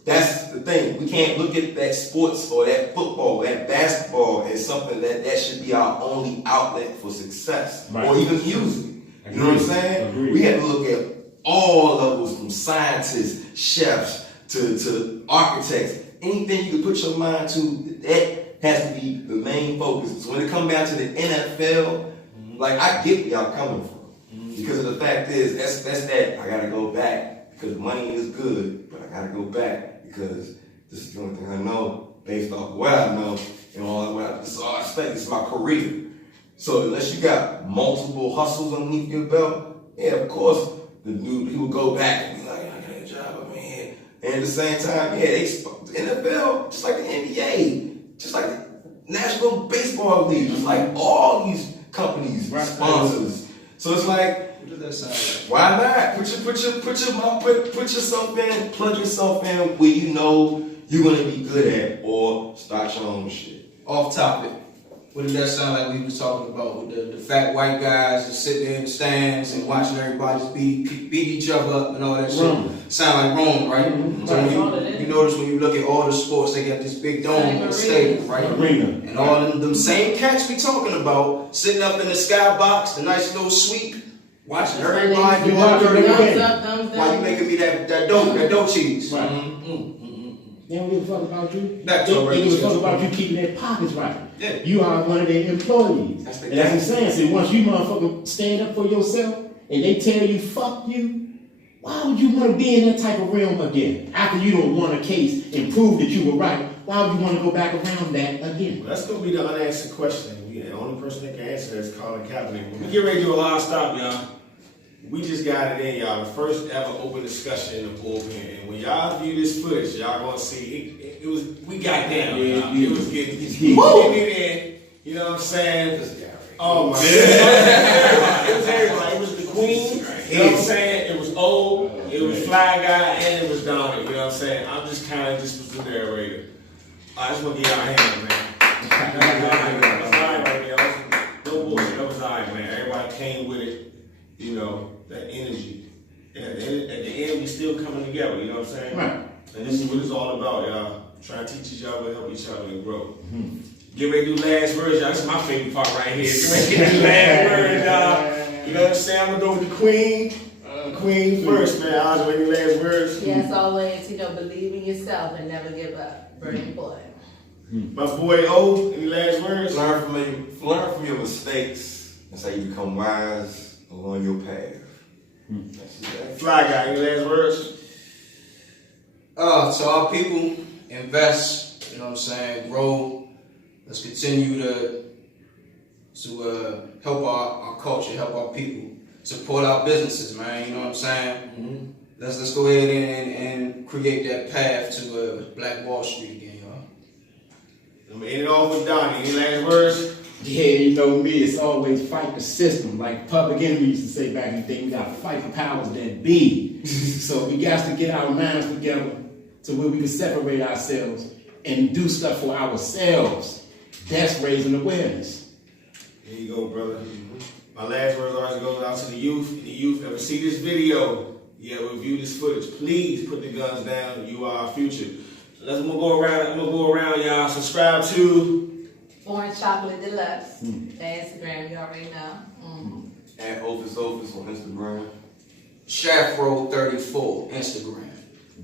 that's the thing. We can't look at that sports or that football, that basketball as something that should be our only outlet for success, Right. or even music. You know what I'm saying? Agreed. We have to look at all levels, from scientists, chefs, to architects. Anything you can put your mind to, that has to be the main focus. So when it comes down to the NFL, like, I get where y'all coming from. Because of the fact is, that's that. I gotta go back because money is good, but I gotta go back because this is the only thing I know based off of what I know and this is all I expect. This is my career. So unless you got multiple hustles underneath your belt, yeah, of course, the dude, he will go back and be like, I got a job, I'm in. And at the same time, yeah, the NFL, just like the NBA, just like the National Baseball League, just like all these companies, Right. sponsors. So it's like, What does that sound like? why not? Put yourself in, plug yourself in where you know you're gonna be good at, or start your own shit. Off topic. What did that sound like we was talking about with the fat white guys that sit there in the stands and watching everybody just beat each other up and all that shit? Wrong. Sound like wrong, right? So Right. when you notice when you look at all the sports, they got this big dome on the stadium, right? Arena. And all them same cats we talking about sitting up in the skybox, the nice little suite, watching everybody You go out watching there. them. Thumbs up, thumbs down. Why you making me that dough cheese? Right. They don't give a fuck about you. Back They to our give a fuck regular about you keeping their pockets right. Yeah. You are one of their employees. That's the And that's what I'm saying. So once you motherfucker stand up for yourself and they tell you fuck you, why would you want to be in that type of realm again? After you don't won a case and prove that you were right, why would you want to go back around that again? Well, that's gonna be the unanswered question. The only person that can answer that is Colin Kaepernick. When we get ready to do a live stop, y'all, we just got it in, y'all. The first ever open discussion in the bullpen. And when y'all view this footage, y'all gonna see it was, we got down. Yeah, It was getting yeah. getting it in. You know what I'm saying? Oh my God. It was everybody. It was the Queen. You know what I'm saying? It was old, it was Fly Guy, and it was Dominic. You know what I'm saying? I'm just kind of just was the narrator. I just want to get y'all a hand, man. That was all right right there. No bullshit. That was all right, man. Everybody came with it. You know, that energy. And at the end, we still coming together. You know what I'm saying? Right. And this is what it's all about, y'all. Trying to teach each other, help each other, and grow. Get ready to do last words, y'all. This is my favorite part right here. Get ready to do last words, y'all. You know what I'm saying? I'm gonna go with the Queen. Queen first, man. I was ready to last words. Yes, always, believe in yourself and never give up. Very important. My boy O, any last words? Learn from your mistakes. That's how you become wise along your path. That's exactly. Fly guy, any last words? To our people, invest, you know what I'm saying, grow. Let's continue to help our culture, help our people, support our businesses, man, you know what I'm saying? Let's go ahead and create that path to Black Wall Street again, y'all. I'm gonna end it off with Donnie. Any last words? Yeah, you know me, it's always fight the system. Like Public Enemy used to say back in the day, we gotta fight the powers that be. So we got to get our minds together to where we can separate ourselves and do stuff for ourselves. That's raising awareness. There you go, brother. My last words always goes out to the youth. If the youth ever see this video, review this footage. Please put the guns down. You are our future. I'm gonna go around, y'all. Subscribe to Orange Chocolate Deluxe. The Instagram, you already know. At Office on Instagram. Shafro 34 Instagram.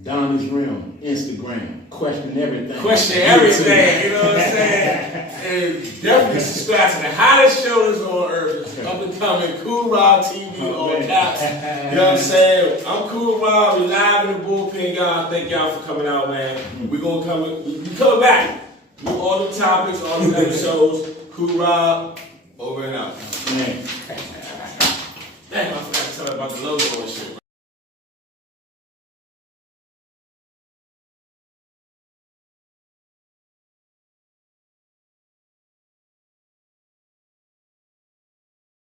Donnie's Realm, Instagram. Question everything. Question everything, you know what I'm saying? And definitely subscribe to the hottest shows on earth. Up and coming, Cool Rob TV on Caps. You know what I'm saying? I'm Cool Rob, we live in the bullpen, y'all. Thank y'all for coming out, man. We coming back. With all the topics, all the episodes. Cool Rob, over and out. Man. Damn, I forgot to tell you about the logo and shit.